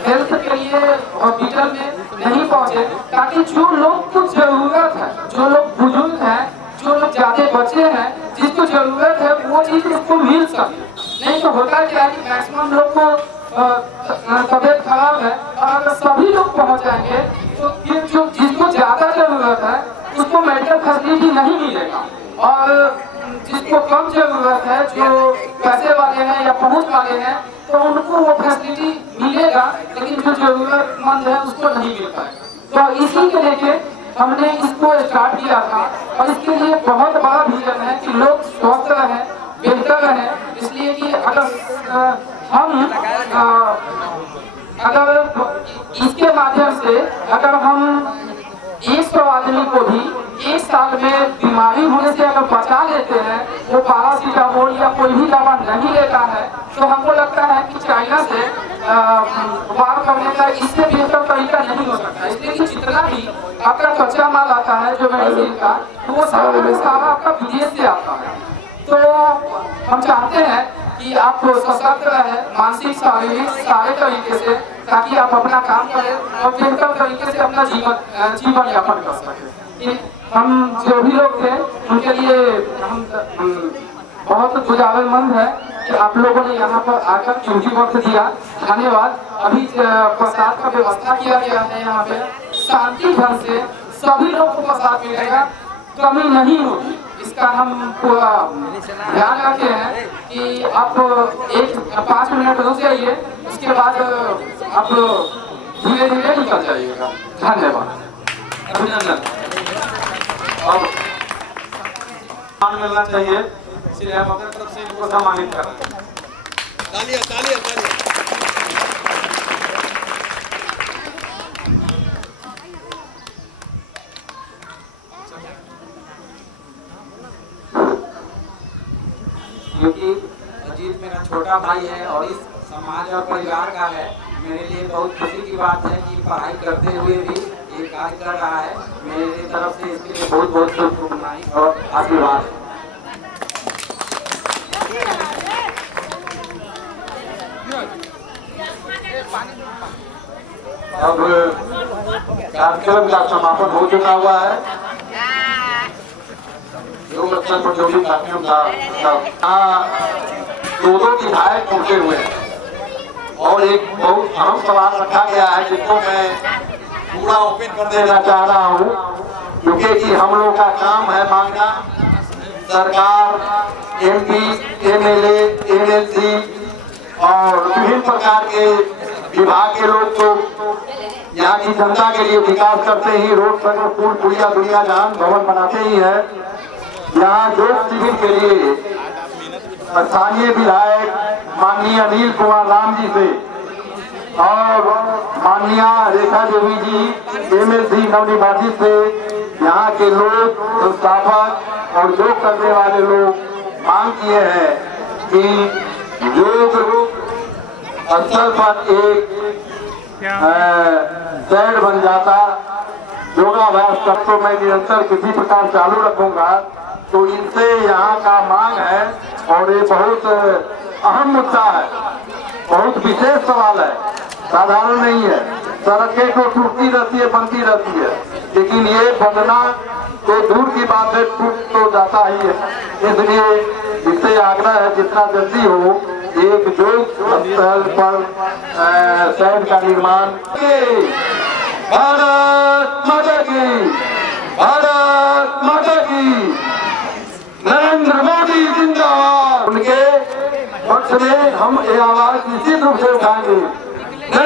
हेल्थ के लिए हॉस्पिटल में नहीं पहुंचे, ताकि जो लोग को जरूरत है, जो लोग बुजुर्ग हैं, जो लोग ज्यादा बच्चे हैं, जिसको जरूरत है वो चीज उसको मिल सके। नहीं तो होता क्या है कि मैक्सिमम लोग को तबियत खराब है और अगर सभी लोग पहुंच जाएंगे तो फिर जो जिसको ज्यादा जरूरत है उसको मेडिकल फैसिलिटी नहीं मिलेगा, और जिसको कम जरूरत है, जो पैसे वाले हैं या पहुंच वाले हैं, तो उनको वो फैसिलिटी मिलेगा, लेकिन जो जरूरतमंद है उसको नहीं मिल पाएगा। तो इसी के लेके हमने इसको स्टार्ट किया था, और इसके लिए बहुत बड़ा विजन है कि लोग स्वस्थ रहें, बेहतर रहें। इसलिए कि अगर इसके माध्यम से अगर हम 100 आदमी को भी 1 साल में बीमारी होने से अगर बचा लेते हैं, वो पैरासीटामोल या कोई भी दवा नहीं लेता है, तो हमको लगता है कि चाइना से वार करने का इससे बेहतर तरीका नहीं हो सकता। इसलिए कि जितना भी आपका कच्चा माल आता है जो मेडिसिन का, तो वो सारा आपका विदेश से आता है। तो हम चाहते हैं कि आप सशक्त रहे, मानसिक शारीरिक सारे तरीके से, ताकि आप अपना काम करें और बेहतर तरीके से अपना जीवन यापन कर सकें। हम जो भी लोग थे उनके लिए हम बहुत गुजारमंद है कि आप लोगों ने यहाँ पर आकर कीमती वक्त दिया। धन्यवाद। अभी प्रसाद का व्यवस्था किया गया है, यहाँ पे शांति ढंग से सभी लोग को प्रसाद मिलेगा, कमी नहीं होगी। इसका हम पूरा ध्यान रखे हैं कि आप 5 मिनट रुक जाइए, उसके बाद आप धीरे धीरे निकल जाइएगा। धन्यवाद। अभिनंदन। और सम्मान मिलना चाहिए, इसलिए हम अपने तरफ से इनको सम्मानित कर रहे हैं। तालियां तालियां तालियां। क्योंकि अजीत मेरा छोटा भाई है और इस समाज और परिवार का है, मेरे लिए बहुत खुशी की बात है कि पढ़ाई करते हुए भी ये कार्य कर रहा है। मेरी तरफ से इसके लिए बहुत बहुत शुभकामनाएं और आशीर्वाद। अब कार्यक्रम का समापन हो चुका हुआ है। योग स्तर पर जो भी कार्यक्रम था, 2 विधायक पहुंचे हुए हैं और एक बहुत अहम सवाल रखा गया है जिसको मैं पूरा ओपन कर देना चाह रहा हूँ, क्योंकि कि हम लोग का काम है मांगना। सरकार, एमपी, एमएलए, एमएलसी और विभिन्न प्रकार के विभाग के लोग तो यहाँ की जनता के लिए विकास करते ही, रोड सड़क पुल पुलिया दुनिया जहान भवन बनाते ही है। यहाँ योग शिविर के लिए स्थानीय विधायक माननीय अनिल कुमार राम जी से और माननीय रेखा देवी जी एमएलसी नवनिर्वाचित से यहाँ के लोग, संस्थापक और योग करने वाले लोग मांग किए हैं कि योग स्थल पर एक शेड बन जाता। योगाभ्यास कर तो मैं निरंतर किसी प्रकार चालू रखूंगा। तो इनसे यहाँ का मांग है और ये बहुत अहम मुद्दा है, बहुत विशेष सवाल है, साधारण नहीं है। सड़कें तो टूटती रहती है, बनती रहती है, लेकिन ये बनना तो दूर की बात है, टूट तो जाता ही है। इसलिए इससे आग्रह है जितना जल्दी हो एक योग स्थल पर शहर का निर्माण। भारत माता की, भारत माता की, नरेंद्र मोदी जिंदाबाद। उनके पक्ष में हम ये आवाज निश्चित रूप से उठाएंगे।